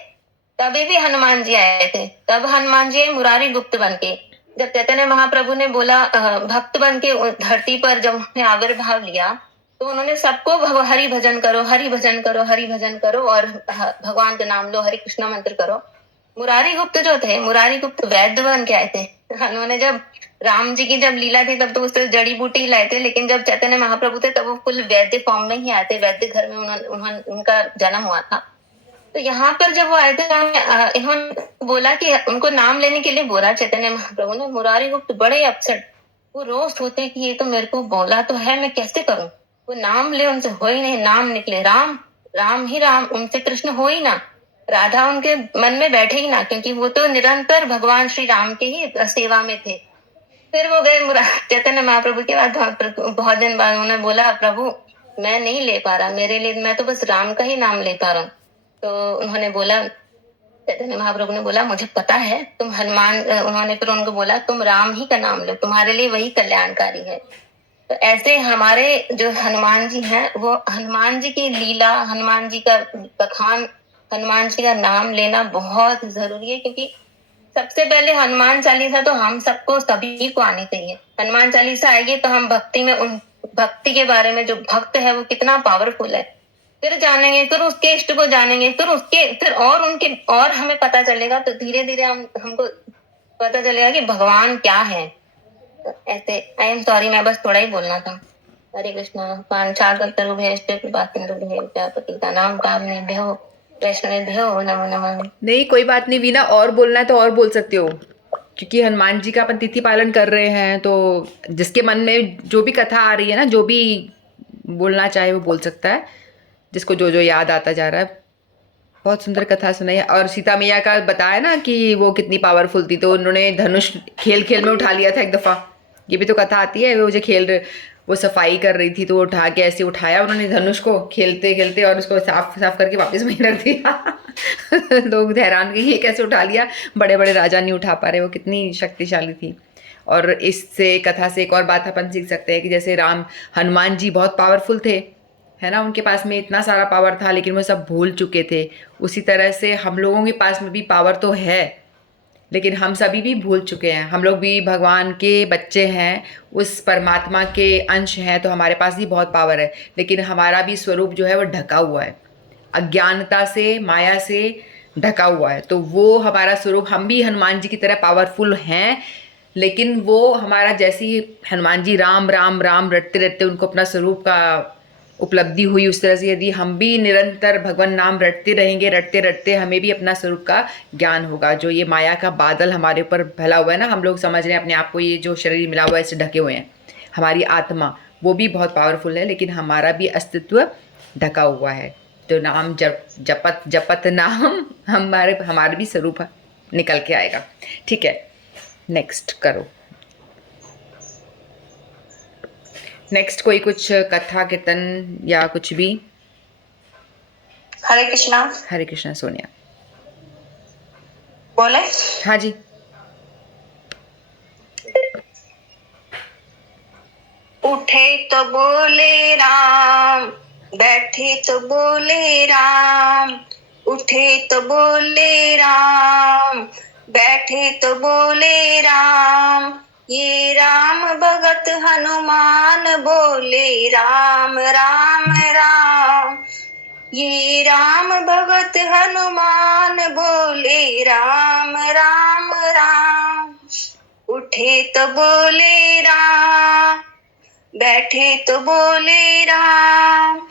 तभी भी हनुमान जी आए थे। तब हनुमान जी मुरारी गुप्त बन के, जब चैतन्य महाप्रभु ने बोला भक्त बन के धरती पर जब उन्होंने आविर्भाव लिया तो उन्होंने सबको हरि भजन करो, हरि भजन करो, हरि भजन करो और भगवान का नाम लो, हरि कृष्णा मंत्र करो। मुरारी गुप्त जो थे, मुरारी गुप्त वैद्य बन के आए थे। उन्होंने जब राम जी की जब लीला थी तब तो उससे जड़ी बूटी लाए थे, लेकिन जब चैतन्य महाप्रभु थे तब वो फुल वैद्य फॉर्म में ही आए थे, वैद्य घर में उनका जन्म हुआ था। तो यहाँ पर जब वो आए थे इन्होंने बोला कि उनको नाम लेने के लिए बोला चैतन्य महाप्रभु ने। मुरारी गुप्त बड़े अपसेट, वो रोज सोते कि ये तो मेरे को बोला तो है, मैं कैसे करूं। वो नाम ले, उनसे हो ही नहीं, नाम निकले राम, राम ही राम, उनसे कृष्ण हो ही ना, राधा उनके मन में बैठे ही ना, क्योंकि वो तो निरंतर भगवान श्री राम के ही सेवा में थे। फिर वो गए चैतन्य महाप्रभु के बाद, बहुत दिन बाद उन्होंने बोला प्रभु मैं नहीं ले पा रहा, मेरे लिए मैं तो बस राम का ही नाम ले पा रहा हूँ। तो उन्होंने बोला, चैतन्य महाप्रभु ने बोला मुझे पता है तुम हनुमान, उन्होंने फिर उनको बोला तुम राम ही का नाम लो, तुम्हारे लिए वही कल्याणकारी है। तो ऐसे हमारे जो हनुमान जी हैं, वो हनुमान जी की लीला, हनुमान जी का बखान, हनुमान जी का नाम लेना बहुत जरूरी है। क्योंकि सबसे पहले हनुमान चालीसा तो हम सबको, सभी को आनी चाहिए। हनुमान चालीसा आएगी तो हम भक्ति में, उन भक्ति के बारे में, जो भक्त है वो कितना पावरफुल है, फिर जानेंगे, फिर उसके इष्ट को जानेंगे, फिर और उनके, और हमें पता चलेगा। तो धीरे धीरे हमको पता चलेगा कि भगवान क्या है। तो ऐसे, आई एम सॉरी, मैं बस थोड़ा ही बोलना था। हरे कृष्णा। पांचाल पति का नाम कामने भ्यो वैष्णवेभ्यो नमो नमः। नहीं, कोई बात नहीं वीना, और बोलना है तो और बोल सकते हो, क्योंकि हनुमान जी का अपन तिथि पालन कर रहे हैं, तो जिसके मन में जो भी कथा आ रही है ना, जो भी बोलना चाहे वो बोल सकता है, जिसको जो जो याद आता जा रहा है। बहुत सुंदर कथा सुनाई। और सीता मैया का बताया ना कि वो कितनी पावरफुल थी, तो उन्होंने धनुष खेल खेल में उठा लिया था एक दफ़ा। ये भी तो कथा आती है, वो जो वो सफाई कर रही थी तो वो उठा के ऐसे उठाया उन्होंने धनुष को खेलते खेलते, और उसको साफ साफ करके वापस वहीं रख दिया। लोग हैरान कि ये कैसे उठा लिया, बड़े बड़े राजा नहीं उठा पा रहे, वो कितनी शक्तिशाली थी। और इससे कथा से एक और बात अपन सीख सकते हैं कि जैसे हनुमान जी बहुत पावरफुल थे, है ना, उनके पास में इतना सारा पावर था लेकिन वो सब भूल चुके थे। उसी तरह से हम लोगों के पास में भी पावर तो है, लेकिन हम सभी भी भूल चुके हैं। हम लोग भी भगवान के बच्चे हैं, उस परमात्मा के अंश हैं, तो हमारे पास भी बहुत पावर है, लेकिन हमारा भी स्वरूप जो है वो ढका हुआ है, अज्ञानता से, माया से ढका हुआ है। तो वो हमारा स्वरूप, हम भी हनुमान जी की तरह पावरफुल हैं, लेकिन वो हमारा, जैसे ही हनुमान जी राम राम राम रटते रटते उनको अपना स्वरूप का उपलब्धि हुई, उस तरह से यदि हम भी निरंतर भगवान नाम रटते रहेंगे, रटते रटते हमें भी अपना स्वरूप का ज्ञान होगा। जो ये माया का बादल हमारे ऊपर फैला हुआ है ना, हम लोग समझ रहे हैं अपने आप को, ये जो शरीर मिला हुआ है इससे ढके हुए हैं, हमारी आत्मा वो भी बहुत पावरफुल है, लेकिन हमारा भी अस्तित्व ढका हुआ है। तो नाम जपत जपत नाम हमारे भी स्वरूप निकल के आएगा। ठीक है, नेक्स्ट करो। नेक्स्ट कोई कुछ कथा कीर्तन या कुछ भी? हरे कृष्णा। हरे कृष्णा सोनिया। बोले? हाँ जी। उठे तो बोले राम, बैठे तो बोले राम, उठे तो बोले राम, बैठे तो बोले राम, ये राम भगत हनुमान बोले राम राम राम। ये राम भगत हनुमान बोले राम राम राम। उठे तो बोले राम, बैठे तो बोले राम।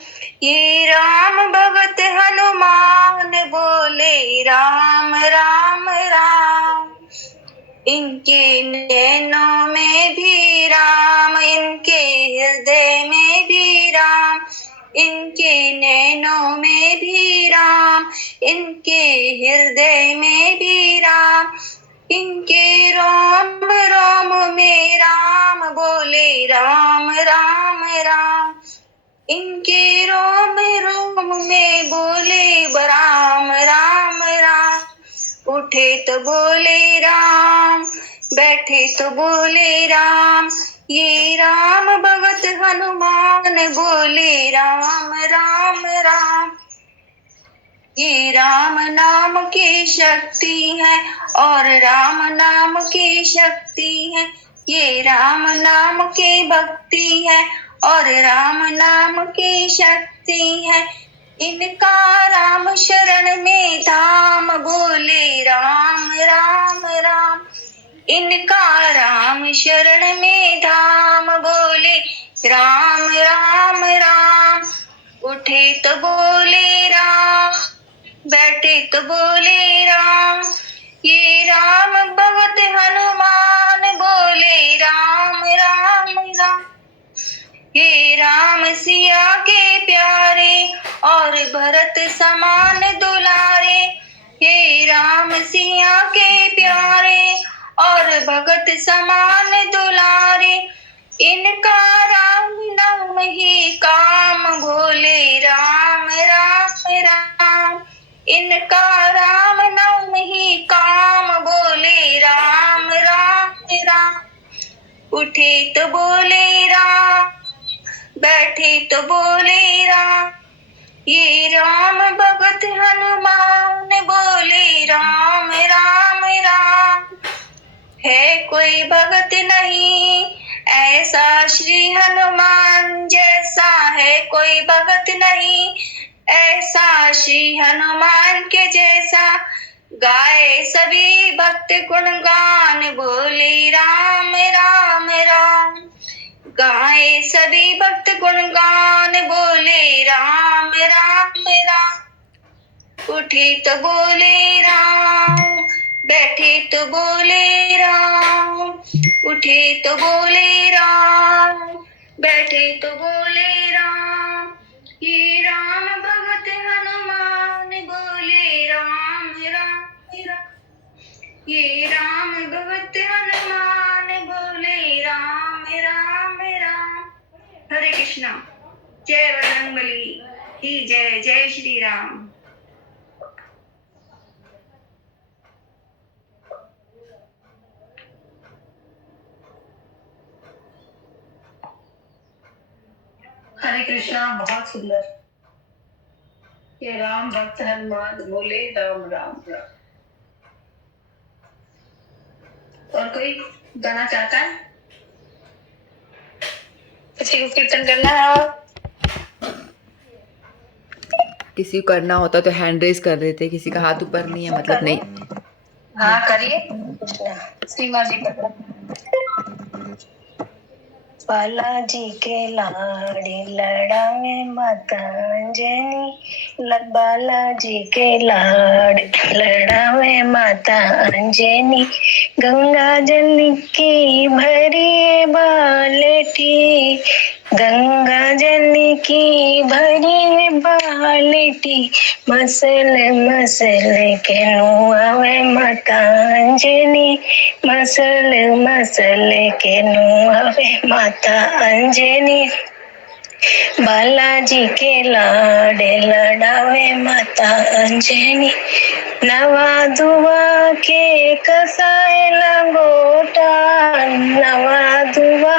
ये राम भगत हनुमान बोले राम राम राम। इनके नैनों में भी राम, इनके हृदय में भी राम। इनके नैनों में भी राम, इनके हृदय में भी राम। इनके रोम रोम में राम बोले राम राम राम। इनके रोम रोम में बोले राम राम राम। उठे तो बोले राम, बैठे तो बोले राम। ये राम भगत हनुमान बोले राम राम राम। ये राम नाम की शक्ति है और राम नाम की शक्ति है। ये राम नाम की भक्ति है और राम नाम की शक्ति है। इनका राम शरण में धाम बोले राम राम राम। इनका राम शरण में धाम बोले राम राम राम। उठे तो बोले राम, बैठे तो बोले राम। ये राम भगत हनुमान बोले राम राम राम। ये राम सिया के प्यारे और भरत समान दुलारे। ये राम सिया के प्यारे और भगत समान दुलारे। इनका राम नाम ही काम बोले राम राम राम। इनका राम नाम ही काम बोले राम राम राम। उठे तो बोले राम, बैठे तो बोले राम। ये राम भगत हनुमान बोले राम राम राम। है कोई भगत नहीं ऐसा श्री हनुमान जैसा, है कोई भगत नहीं ऐसा श्री हनुमान के जैसा। गाए सभी भक्त गुणगान बोले राम राम राम। गाए सभी भक्त गुणगान बोले राम राम राम। उठे तो बोले राम, बैठे तो बोले राम। उठे तो बोले राम, बैठे तो बोले राम। ये राम भगत हनुमान बोले राम राम राम। ये राम भगत हनुमान बोले राम राम राम। हरे कृष्णा। जय बजरंगबली की जय। जय श्री राम। हरे कृष्णा। बहुत सुंदर। ये राम भक्त हनुमान बोले राम राम राम। और कोई गाना चाहता है? किसी को कीर्तन करना है? और किसी को करना होता तो हैंड रेज कर देते, किसी का हाथ ऊपर नहीं है मतलब नहीं। हाँ करिए। सीमा जी कर। बालाजी के लाड़े लड़ावे माता अंजनी। बालाजी के लाड़ लड़ावे माता अंजनी। गंगा जल की भरी बाल्टी, गंगा जल की भरी बाल्टी। मसल मसल के नुआवे माता अंजनी। मसल मसल के नुआवे माता अंजनी। बालाजी के लाड़े लड़ावे माता अंजनी। नवा दुआ के कसाए लंगोटा, नवा दुआ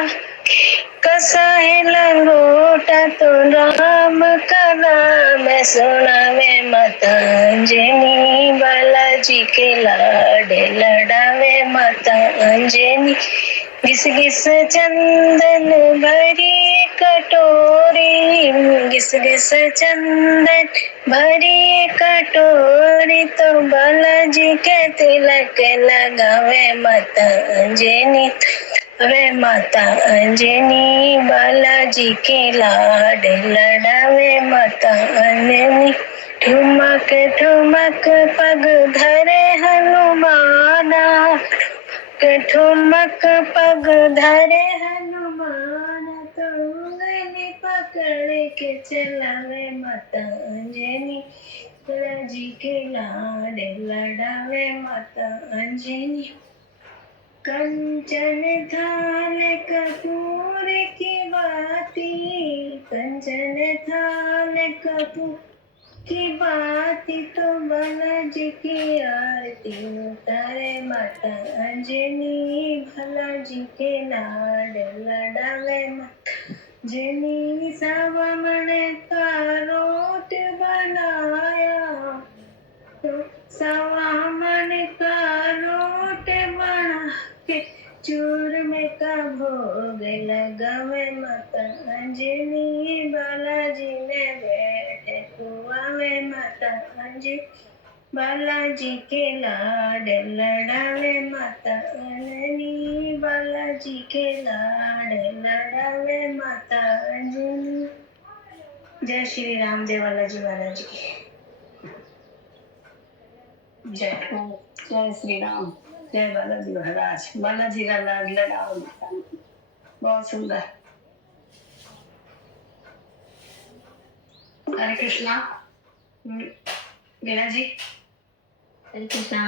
कसाए लंगोटा। तो राम का नाम सुनावे माता अंजनी। बालाजी के लाड़े लड़ावे माता अंजनी। घिस घिस चंदन भरी कटोरी, घिस घिस चंदन भरी कटोरी, तो बालाजी के तिलक लगावे माता अंजनी, वे माता अंजनी बालाजी के लाड लड़ावे माता अंजनी। ठुमक ठुमक पग धरे हनुमाना, ठुमक पग धरे हनुमान, तो उंगली पकड़ के चलावे माता अंजनी, बालाजी के लाड लड़ावे माता अंजनी। कंचन थाल कपूर की बाती, कंचन थाल कपूर की बाती, तो बालाजी की आरती उतारे माता अंजनी, बालाजी के लाड लड़ावे माता अंजनी। सवा मन का रोट बनाया, तो सवा मन का रोट बना के चूरमे का भोग लगावे माता अंजनी, बालाजी ने बैठे खुआवे माता अंजनी, बालाजी के लाड लड़ावे माता अंजनी, बालाजी के लाड लड़ावे माता अंजनी। जय श्री राम, जय बालाजी महाराज की जय। जय श्री राम, जय बालाजी महाराज। बालाजी का लाड लगाओ माता। बहुत सुंदर। हरे कृष्णा। मीना जी। हरे कृष्णा।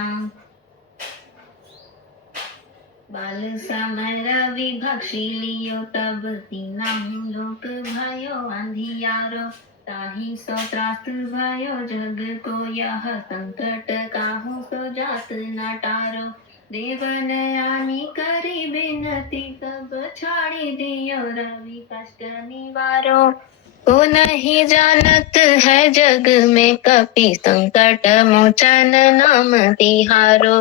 बाल समय रवि भक्षी लियो, तब तीनहु लोक भयो अंधियारो, ताहि सो त्रास भयो जग को, यह संकट काहू सो जात न टारो। देवन आनी करी बिनती, तब छाड़ी दियो रवि कष्ट निवारो। को नहीं जानत है जग में, कपि संकट मोचन नाम तिहारो।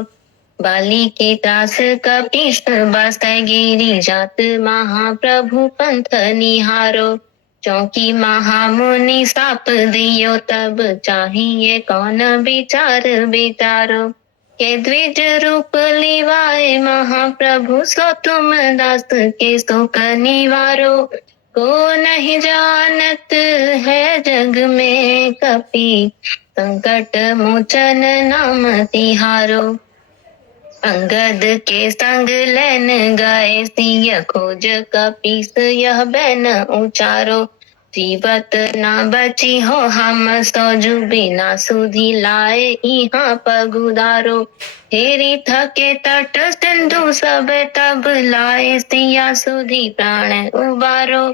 बाली के त्रास कपीश बसै गिरी, जात महाप्रभु पंथ निहारो। चौकी महामुनि साप दियो, तब चाहिए कौन विचार विचारो। के द्विज रूप लिवाए महाप्रभु, सो तुम दास के शोक निवारो। को नहीं जानत है जग में, कपि संकट मोचन नाम तिहारो। अंगद के संग लैन गए सिय, खोज कपीस यह बैन उचारो। जीवत ना बची हो हम सोजु, बिना सुधी लाए यहाँ पगुदारो। हेरी थके तट सिंधु सब, तब लाए सिया सुधी प्राण उबारो।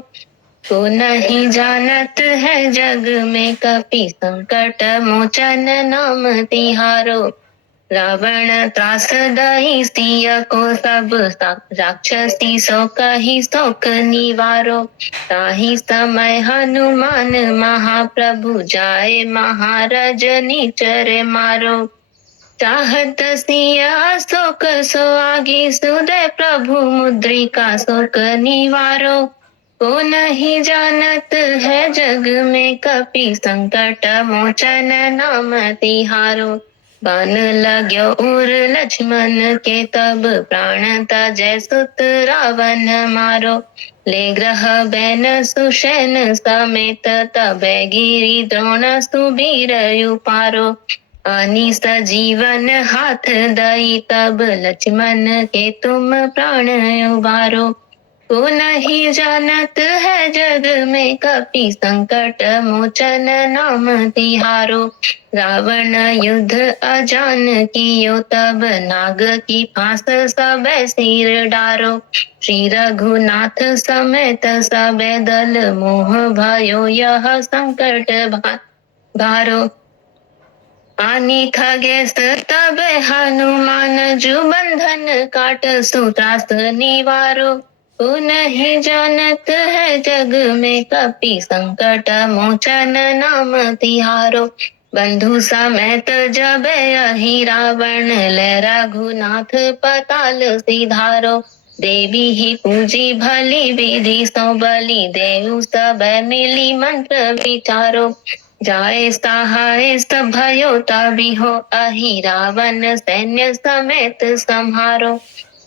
को नहीं जानत है जग में, कपि संकट मोचन नाम तिहारो। रावण त्रास दही सिय को, सब राक्षसी सो कही शोक निवारो। ताहि समय हनुमान महाप्रभु, जाए महाराज निचर मारो। चाहत सिय शोक सो आगे, सुदय प्रभु मुद्रिका शोक निवारो। को नहीं जानत है जग में, कपि संकट मोचन नाम तिहारो। बान लाग्यो उर लक्ष्मण के, तब प्राण तजै सुत रावण मारो। ले ग्रह बैन सुषैन समेत, तबै गिरि द्रोण सुबीर उपारो। अनिस जीवन हाथ दई, तब लक्ष्मण के तुम प्राण उबारो। को नहीं जानत है जग में, कपि संकट मोचन नाम तिहारो। रावण युद्ध अजान कियो, तब नाग की फांस सब सिर डारो। श्री रघुनाथ समेत सब दल, मोह भयो यह संकट भारो। आनी खगेश तब हनुमान, जो बंधन काट सुत्रास निवारो। को नहीं जानत है जग में, कपि संकट मोचन नाम तिहारो। बंधु समेत जब यही रावण, ले रघुनाथ पताल सिधारो। देवी ही पूजी भली विधि सो बलि देव सब मिली मंत्र विचारो जाए सहाय सब भयो तभी हो अहि रावण सैन्य समेत संहारो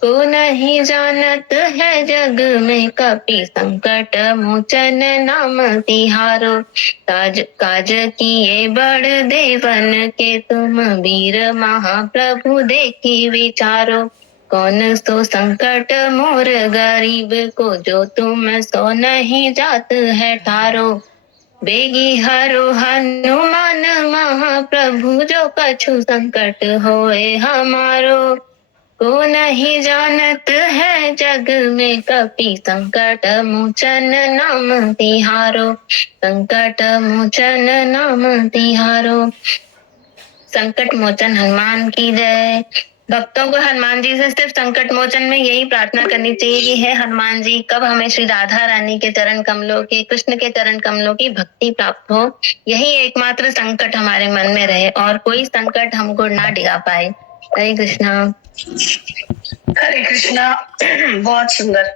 को नहीं जानत है जग में कपि संकट मोचन नाम तिहारो काज काज किए बड़ देवन के तुम वीर महाप्रभु देखी विचारो कौन सो संकट मोर गरीब को जो तुम सो नहीं जात है ठारो बेगी हरो हनुमान महाप्रभु जो कछु संकट होए हमारो को नहीं जानत है जग में कपि संकट मोचन नाम तिहारो संकट मोचन नाम तिहारो। संकट मोचन हनुमान की जय। भक्तों को हनुमान जी से सिर्फ संकट मोचन में यही प्रार्थना करनी चाहिए कि हे हनुमान जी कब हमें श्री राधा रानी के चरण कमलों की कृष्ण के चरण कमलों की भक्ति प्राप्त हो, यही एकमात्र संकट हमारे मन में रहे और कोई संकट हमको ना डिगा पाए। हरे कृष्णा। हरे कृष्णा। बहुत सुंदर।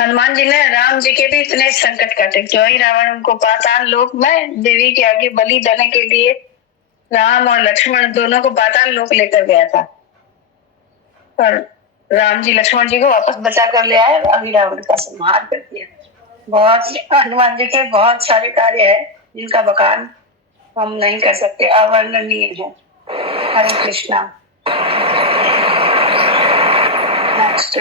हनुमान जी ने राम जी के भी इतने संकट काटे, क्यों ही रावण उनको पाताल लोक में देवी के आगे बलि देने के लिए राम और लक्ष्मण दोनों को पाताल लोक लेकर गया था, पर राम जी लक्ष्मण जी को वापस बचा कर ले आए, अभी रावण का संहार कर दिया। बहुत हनुमान जी के बहुत सारे कार्य है जिनका बखान हम नहीं कर सकते, अवर्णनीय है। हरे कृष्णा। नेक्स्ट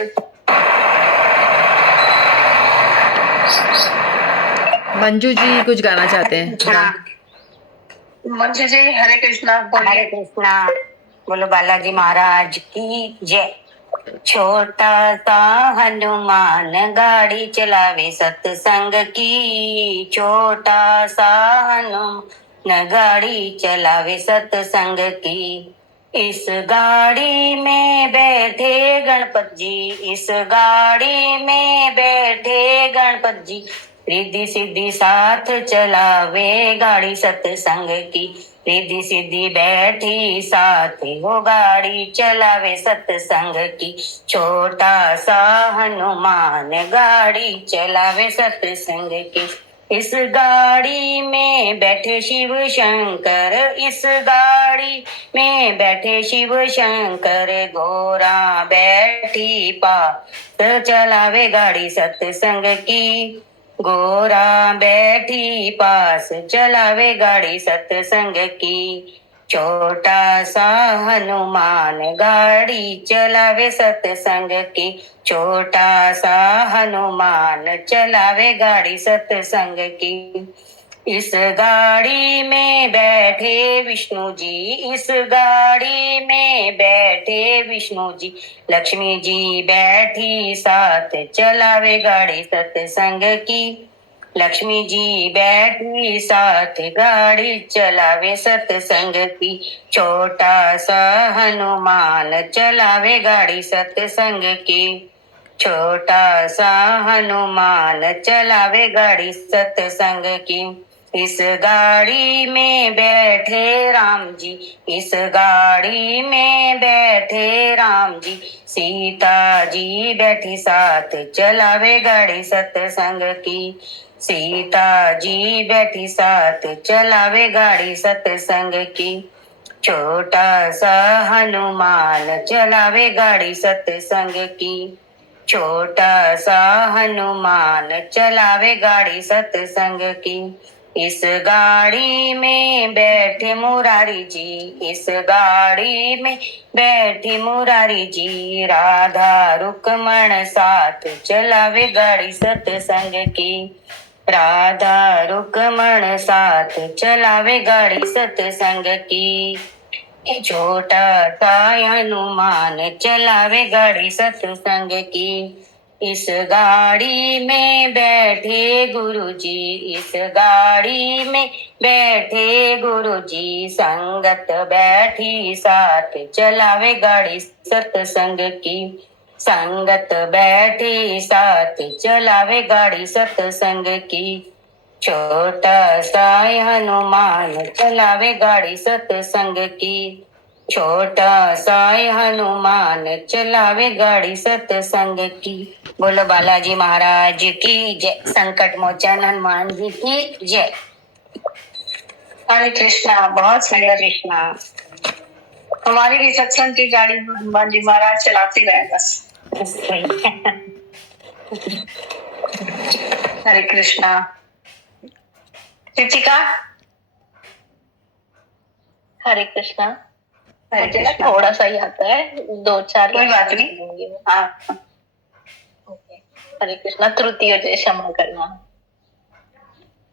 मंजू जी कुछ गाना चाहते हैं। मंजू जी हरे कृष्णा। हरे कृष्णा। बोलो बालाजी महाराज की जय। छोटा सा हनुमान गाड़ी चलावे सत्संग की, छोटा सा हनुमान गाड़ी चलावे सत्संग की। इस गाड़ी में बैठे गणपत जी, इस गाड़ी में बैठे गणपत जी, रिद्धि सिद्धि साथ चलावे गाड़ी सत्संग की। रिद्धि सिद्धि बैठी साथ वो गाड़ी चलावे सत्संग की। छोटा सा हनुमान गाड़ी चलावे सत्संग की। इस गाड़ी में बैठे शिव शंकर, इस गाड़ी में बैठे शिव शंकर, गोरा बैठी पास चलावे गाड़ी सत्संग की। गोरा बैठी पास चलावे गाड़ी सत्संग की। छोटा सा हनुमान गाड़ी चलावे सत्संग की। छोटा सा हनुमान चलावे गाड़ी सत्संग की। इस गाड़ी में बैठे विष्णु जी, इस गाड़ी में बैठे विष्णु जी, लक्ष्मी जी बैठी साथ चलावे गाड़ी सत्संग की। लक्ष्मी जी बैठी साथ गाड़ी चलावे सत्संग की। छोटा सा हनुमान चलावे गाड़ी सत्संग की। छोटा सा हनुमान चलावे गाड़ी सत्संग की। इस गाड़ी में बैठे राम जी, इस गाड़ी में बैठे राम जी, सीता जी बैठी साथ चलावे गाड़ी सत्संग की। सीता जी बैठी साथ चलावे गाड़ी सत्संग की। छोटा सा हनुमान चलावे गाड़ी सत्संग की। छोटा सा हनुमान चलावे गाड़ी सत्संग की। इस गाड़ी में बैठे मुरारी जी, इस गाड़ी में बैठी मुरारी जी, राधा रुक्मण साथ चलावे गाड़ी सत्संग की। राधा रुक्मण साथ चलावे गाड़ी सत्संग की। छोटा सा हनुमान चलावे गाड़ी सत्संग की। इस गाड़ी में बैठे गुरु जी, इस गाड़ी में बैठे गुरु जी, संगत बैठी साथ चलावे गाड़ी सत्संग की। संगत बैठी साथ चलावे गाड़ी सत्संग की। छोटा सा हनुमान चलावे गाड़ी सत्संग की। छोटा सा हनुमान चलावे गाड़ी सत्संग की। बोलो बालाजी महाराज की जय। संकट मोचन हनुमान जी की जय। हरे कृष्णा, बहुत हरे सुंदर। कृष्णा। हमारी भी सत्संग की गाड़ी हनुमान जी महाराज चलाते रहे बस। हरे कृष्णा। कृतिका। हरे कृष्णा। हरे मुझे ना कृष्णा। थोड़ा सा ही आता है, 2-4 कोई बात लाइन नहीं। बोलूंगी मैं। हाँ। ओके। हरे कृष्णा, तृतीय जय क्षमा करना।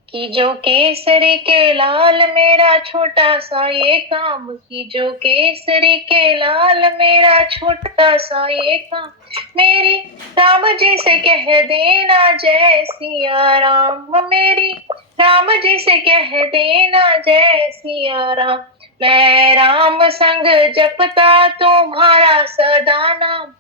कि जो केसरी के लाल मेरा छोटा सा ये काम, कि जो केसरी के लाल मेरा छोटा सा ये काम, मेरी राम जी से कह देना जय सिया राम, मेरी राम जी से कह देना जय सिया राम। मैं राम संग जपता तुम्हारा सदा नाम,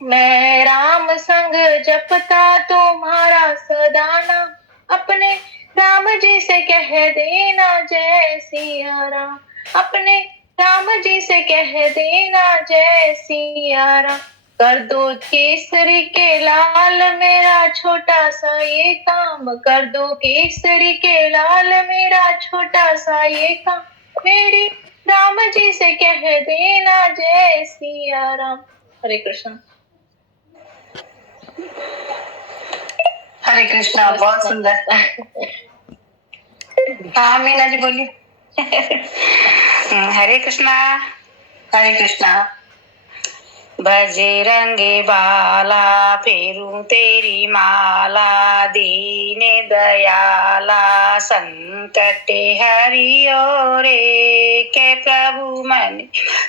मैं राम संग जपता तुम्हारा सदा नाम, अपने राम जी से कह देना जय सिया राम, अपने राम जी से कह देना जय सिया राम। कर दो केसरी के लाल मेरा छोटा सा ये काम, कर दो केसरी के लाल मेरा छोटा सा ये काम, मेरी राम जी से कह देना जय सिया राम। हरे कृष्ण। हरे कृष्णा, बहुत सुंदर। हाँ मीना जी बोलिए। हरे कृष्णा। हरे कृष्णा। बजरंगी बाला फेरू तेरी माला, दीन दयाला संकट हरियो रे, के प्रभु मन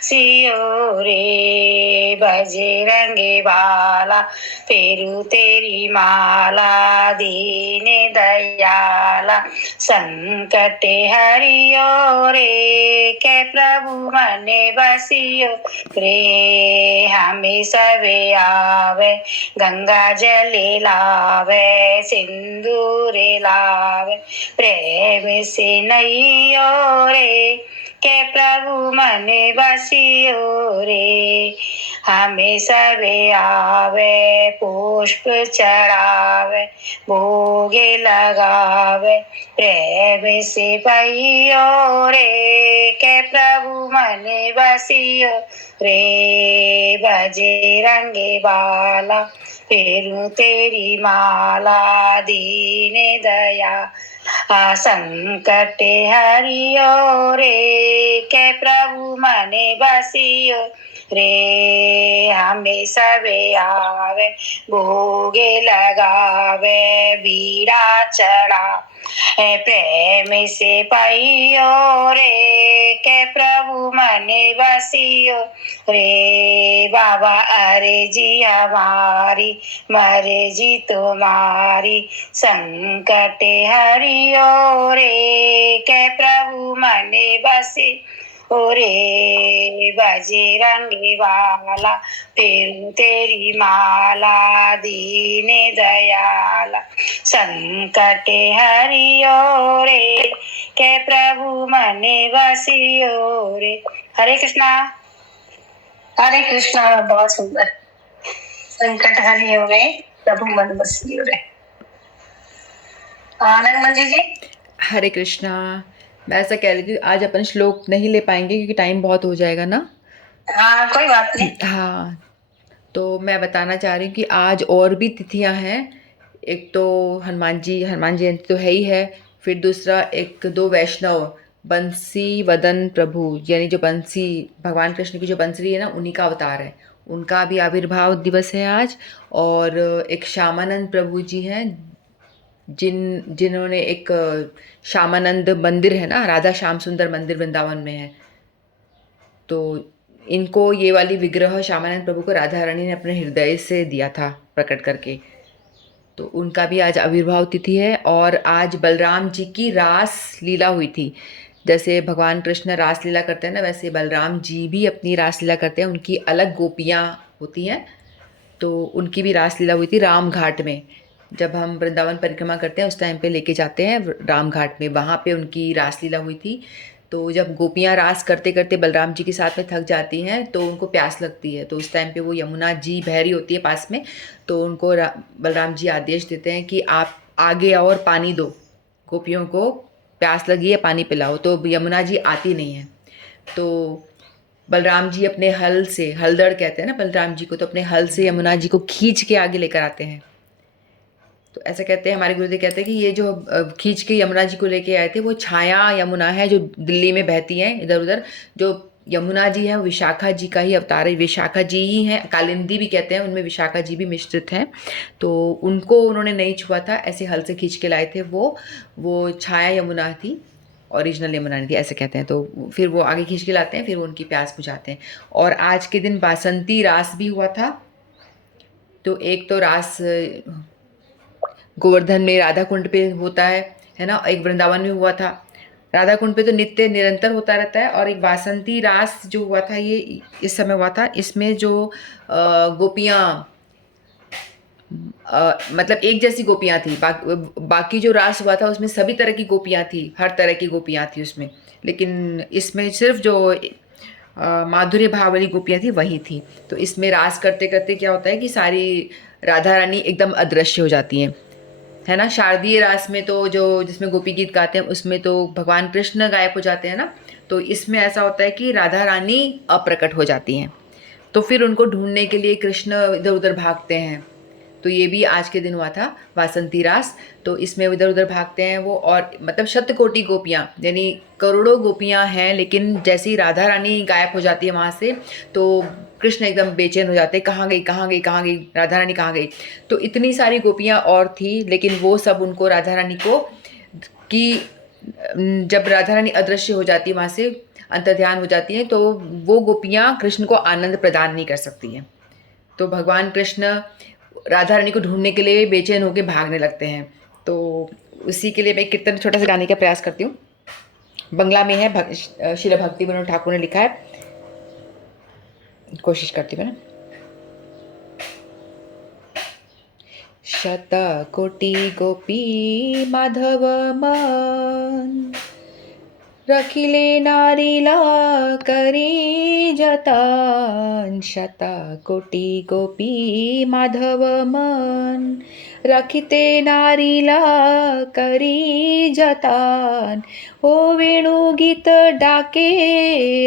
सियो रे। बजरंगी बाला फेरू तेरी माला, दीन दयाला संकट हरियो रे, के प्रभु मन बसियो रे। हमें सबे आवे गंगा जल लावे, सिंदूर लावे प्रेम से नैयो रे, के प्रभु मन बसियो रे। हमें सबे आवे पुष्प चढ़ावे, भोग लगावे प्रेम से पहियो रे, के प्रभु मन बसियो रे। बजरंगी बाला फेरू तेरी माला, दीन दया संकट हरियो रे, के प्रभु मन बसियो रे। हमें सबे आवे भोग लगावे, बीड़ा चढ़ा प्रेम से पाइयो रे, के प्रभु मन बसियो रे। बाबा अरे जी हमारी मरे जी तुम्हारी, संकट हरियो रे, के प्रभु मन बसी ओरे। बजरंगी वाला फेरू तेरी माला, दीन दयाला संकट हरियो रे, के प्रभु मन बसियो रे। हरे कृष्णा। हरे कृष्णा, बहुत सुंदर। संकट हरि हो गए, प्रभु मन बसियो रे। आनंद मंजी जी। हरे कृष्णा। मैं ऐसा कह रही थी आज अपन श्लोक नहीं ले पाएंगे क्योंकि टाइम बहुत हो जाएगा ना। हाँ कोई बात नहीं। हाँ, तो मैं बताना चाह रही हूँ कि आज और भी तिथियां हैं। एक तो हनुमान जयंती तो है ही है। फिर दूसरा एक दो वैष्णव बंसी वदन प्रभु, यानी जो बंसी भगवान कृष्ण की जो बंसरी है ना, उन्हीं का अवतार है, उनका भी आविर्भाव दिवस है आज। और एक श्यामानंद प्रभु जी हैं, जिन्होंने एक श्यामानंद मंदिर है ना, राधा श्याम सुंदर मंदिर वृंदावन में है। तो इनको ये वाली विग्रह श्यामानंद प्रभु को राधा रानी ने अपने हृदय से दिया था प्रकट करके। तो उनका भी आज आविर्भाव तिथि है। और आज बलराम जी की रास लीला हुई थी। जैसे भगवान कृष्ण रास लीला करते हैं ना, वैसे बलराम जी भी अपनी रास लीला करते हैं। उनकी अलग गोपियाँ होती हैं, तो उनकी भी रास लीला हुई थी राम घाट में। जब हम वृंदावन परिक्रमा करते हैं उस टाइम पे लेके जाते हैं राम घाट में, वहाँ पे उनकी रास लीला हुई थी। तो जब गोपियाँ रास करते करते बलराम जी के साथ में थक जाती हैं तो उनको प्यास लगती है, तो उस टाइम पे वो यमुना जी बह रही होती है पास में, तो उनको बलराम जी आदेश देते हैं कि आप आगे आओ और पानी दो, गोपियों को प्यास लगी है, पानी पिलाओ। तो यमुना जी आती नहीं है, तो बलराम जी अपने हल से, हलदड़ कहते हैं ना बलराम जी को, तो अपने हल से यमुना जी को खींच के आगे लेकर आते हैं। तो ऐसा कहते हैं, हमारे गुरुदेव कहते हैं कि ये जो खींच के यमुना जी को लेके आए थे वो छाया यमुना है जो दिल्ली में बहती है इधर उधर। जो यमुना जी है विशाखा जी का ही अवतार है, विशाखा जी ही हैं, कालिंदी भी कहते हैं, उनमें विशाखा जी भी मिश्रित हैं। तो उनको उन्होंने नहीं छुआ था, ऐसे हल से खींच के लाए थे। वो छाया यमुना थी, ओरिजिनल यमुना नहीं थी, ऐसे कहते हैं। तो फिर वो आगे खींच के लाते हैं, फिर वो उनकी प्यास बुझाते हैं। और आज के दिन बासंती रास भी हुआ था। तो एक तो रास गोवर्धन में राधा कुंड पे होता है ना, एक वृंदावन में हुआ था। राधा कुंड पे तो नित्य निरंतर होता रहता है। और एक वासंती रास जो हुआ था ये इस समय हुआ था, इसमें जो गोपियाँ मतलब एक जैसी गोपियाँ थी। बाकी जो रास हुआ था उसमें सभी तरह की गोपियाँ थी, हर तरह की गोपियाँ थी उसमें, लेकिन इसमें सिर्फ जो माधुर्य भाव वाली गोपियाँ थी वही थी। तो इसमें रास करते करते क्या होता है कि सारी राधा रानी एकदम अदृश्य हो जाती हैं, है ना। शारदीय रास में तो जो जिसमें गोपी गीत गाते हैं उसमें तो भगवान कृष्ण गायब हो जाते हैं ना, तो इसमें ऐसा होता है कि राधा रानी अप्रकट हो जाती हैं। तो फिर उनको ढूंढने के लिए कृष्ण इधर उधर भागते हैं। तो ये भी आज के दिन हुआ था वासंती रास। तो इसमें इधर उधर भागते हैं वो, और मतलब शतकोटि गोपियाँ, यानी करोड़ों गोपियाँ हैं, लेकिन जैसे ही राधा रानी गायब हो जाती है वहाँ से तो कृष्ण एकदम बेचैन हो जाते हैं, कहाँ गई कहाँ गई कहाँ गई, राधा रानी कहाँ गई। तो इतनी सारी गोपियाँ और थी, लेकिन वो सब उनको राधा रानी को कि जब राधा रानी अदृश्य हो जाती है वहाँ से, अंतर्ध्यान हो जाती हैं, तो वो गोपियाँ कृष्ण को आनंद प्रदान नहीं कर सकती हैं। तो भगवान कृष्ण राधा रानी को ढूंढने के लिए बेचैन होकर भागने लगते हैं। तो उसी के लिए मैं एक कीर्तन छोटा सा गाने का प्रयास करती हूँ। बंगला में है, श्रील भक्ति विनोद ठाकुर ने लिखा है, कोशिश करती हूँ ना। शतकोटि गोपी माधव मन, रखिले नारीला करी जतन। शतकोटि गोपी माधव मन, रखिते नारीला करी जतन। ओ वेणु गीत डाके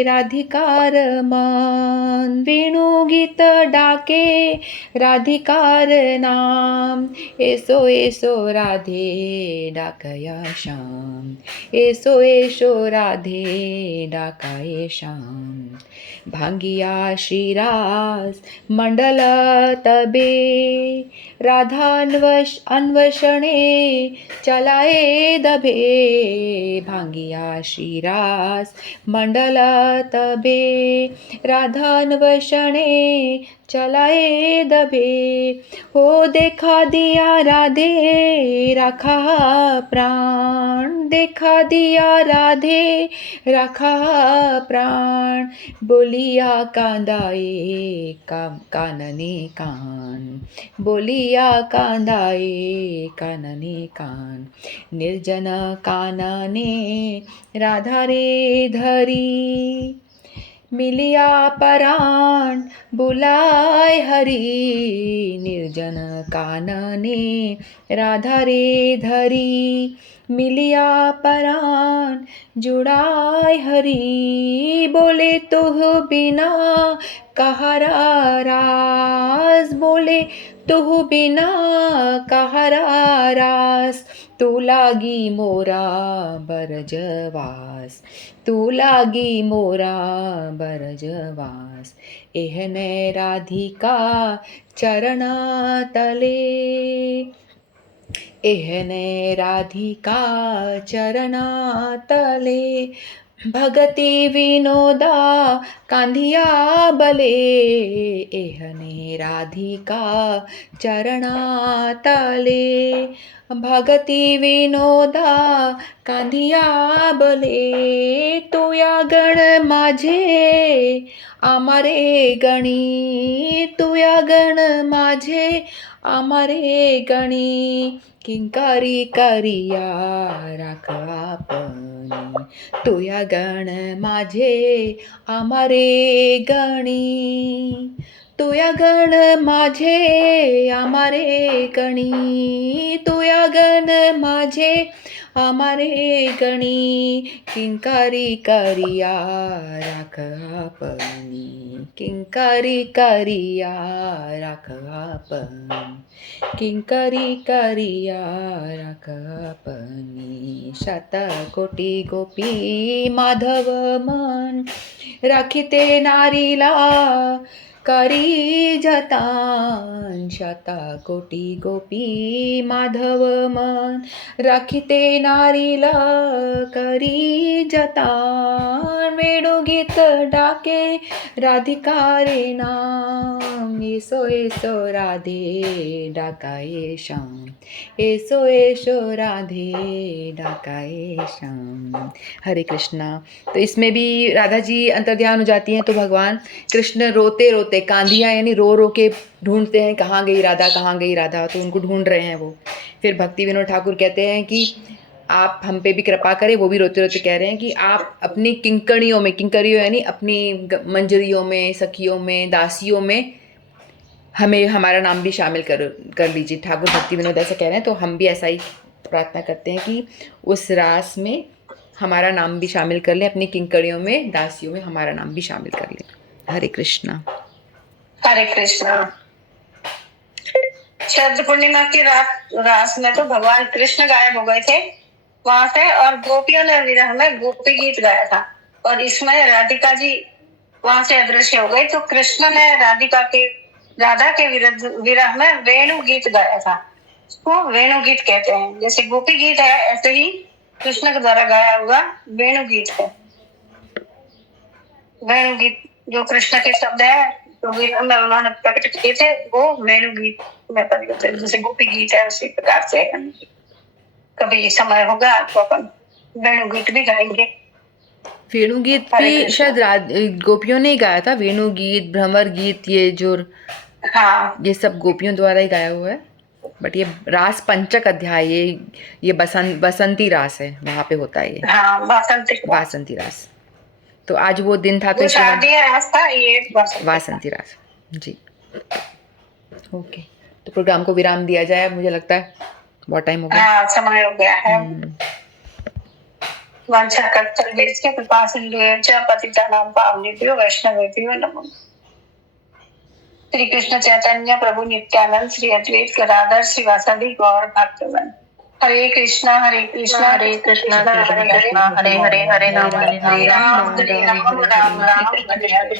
राधिकार मन, वेणु गीत डाके राधिकार नाम। एसो एसो राधे डाकया श्याम, एसो एसो राधे डाकाए श्याम। भांगिया श्रीरास मंडल तबे, राधा अन्वेषणे चलाए दबे। भांगिया श्रीरास मंडल तबे, राधा अन्वेषणे चलाए दबे। हो देखा दिया राधे रखा प्राण, देखा दिया राधे रखा प्राण। बोलिया कांदाए कानने कान, बोलिया कांदाए कानने कान। निर्जन कानने राधा रे धरी, मिलिया पराण बुलाए हरि। निर्जन कानने राधा रे धरी, मिलिया पराण जुड़ाए हरि। बोले तुह बिना कहारा रास, बोले तुह बिना कहारा रास। तू लागी मोरा बरजवास, तू लागी मोरा बरजवास। एहने राधिका चरण तले, एहने राधिका चरण तले। भगति विनोदा कांधिया बले, एहने राधिका चरणा तले। भगति विनोदा कांधिया बले, तुया गण माझे आमारे गणी, तुया गण माझे आमारे गणी किंकारी करिया राख आपणी तुया गण माझे आमारे गणी तुया गण माझे आमारे गणी तुया गण माझे आमारे गणी किंकारी करिया राख आपणी किंकारी करिया राख आपणी किंकारी करिया राख आपणी शतकोटी गोपी माधव मन राखिते नारीला करी जतान शतकोटी गोपी माधव मन राखिते नारीला करी जतान वेणुगीत डाके राधिका रे नाम येसो येसो राधे डाकाये श्याम येसो येसो राधे डाकाये श्याम। हरे कृष्णा। तो इसमें भी राधा जी अंतर्ध्यान हो जाती हैं तो भगवान कृष्ण रोते रोते कांधिया यानी रो रो के ढूंढते हैं कहाँ गई राधा कहाँ गई राधा, तो उनको ढूंढ रहे हैं वो। फिर भक्ति विनोद ठाकुर कहते हैं कि आप हम पे भी कृपा करें, वो भी रोते रोते कह रहे हैं कि आप अपनी किंकणियों में, किंकरियों यानी अपनी मंजरियों में, सखियों में, दासियों में हमें हमारा नाम भी शामिल कर लीजिए। ठाकुर भक्ति विनोद ऐसा कह रहे हैं, तो हम भी ऐसा ही प्रार्थना करते हैं कि उस रास में हमारा नाम भी शामिल कर लें, अपनी किंकड़ियों में, दासियों में हमारा नाम भी शामिल कर लें। हरे कृष्णा। हरे कृष्णा। शरद पूर्णिमा की रास में तो भगवान कृष्ण गायब हो गए थे वहां से, और गोपियों ने विरह में गोपी गीत गाया था, और इसमें राधिका जी वहां से अदृश्य हो गई। तो कृष्ण ने राधा के विरह में वेणु गीत गाया था, उसको वेणु गीत कहते हैं। जैसे गोपी गीत है, ऐसे ही कृष्ण के द्वारा गाया हुआ वेणु गीत है। वेणु गीत जो कृष्ण के शब्द है तो विरह में उन्होंने प्रकट किए थे, वो वेणु गीत में परिणत है। जैसे गोपी गीत है उसी प्रकार से कभी समय होगा तो अपन वेणु गीत भी गाएंगे। वेणु गीत भी शायद गोपियों ने ही गाया था। वेणु गीत, भ्रमर गीत, ये जो ये सब गोपियों द्वारा ही गाया हुआ है। बट ये रास पंचक अध्याय, ये बसंती रास है, वहां पे होता है ये। बासंती रास। तो आज वो दिन था, तो शारदीय रास था, ये वासंती रास जी। ओके, तो प्रोग्राम को विराम दिया जाए। मुझे लगता है बहुत टाइम हो गया। हाँ, समय हो गया है। वांछा कर्तव्येच कृपा सिंधुश्च पतितानां पावनेभ्यो वैष्णवेभ्यो नमो। श्री कृष्ण चैतन्य प्रभु नित्यानंद श्री अद्वैत गदाधर श्रीवासदि गौर भक्तगण। हरे कृष्णा हरे कृष्णा हरे कृष्णा हरे हरे हरे हरे राम हरे राम राम राम हरे हरे।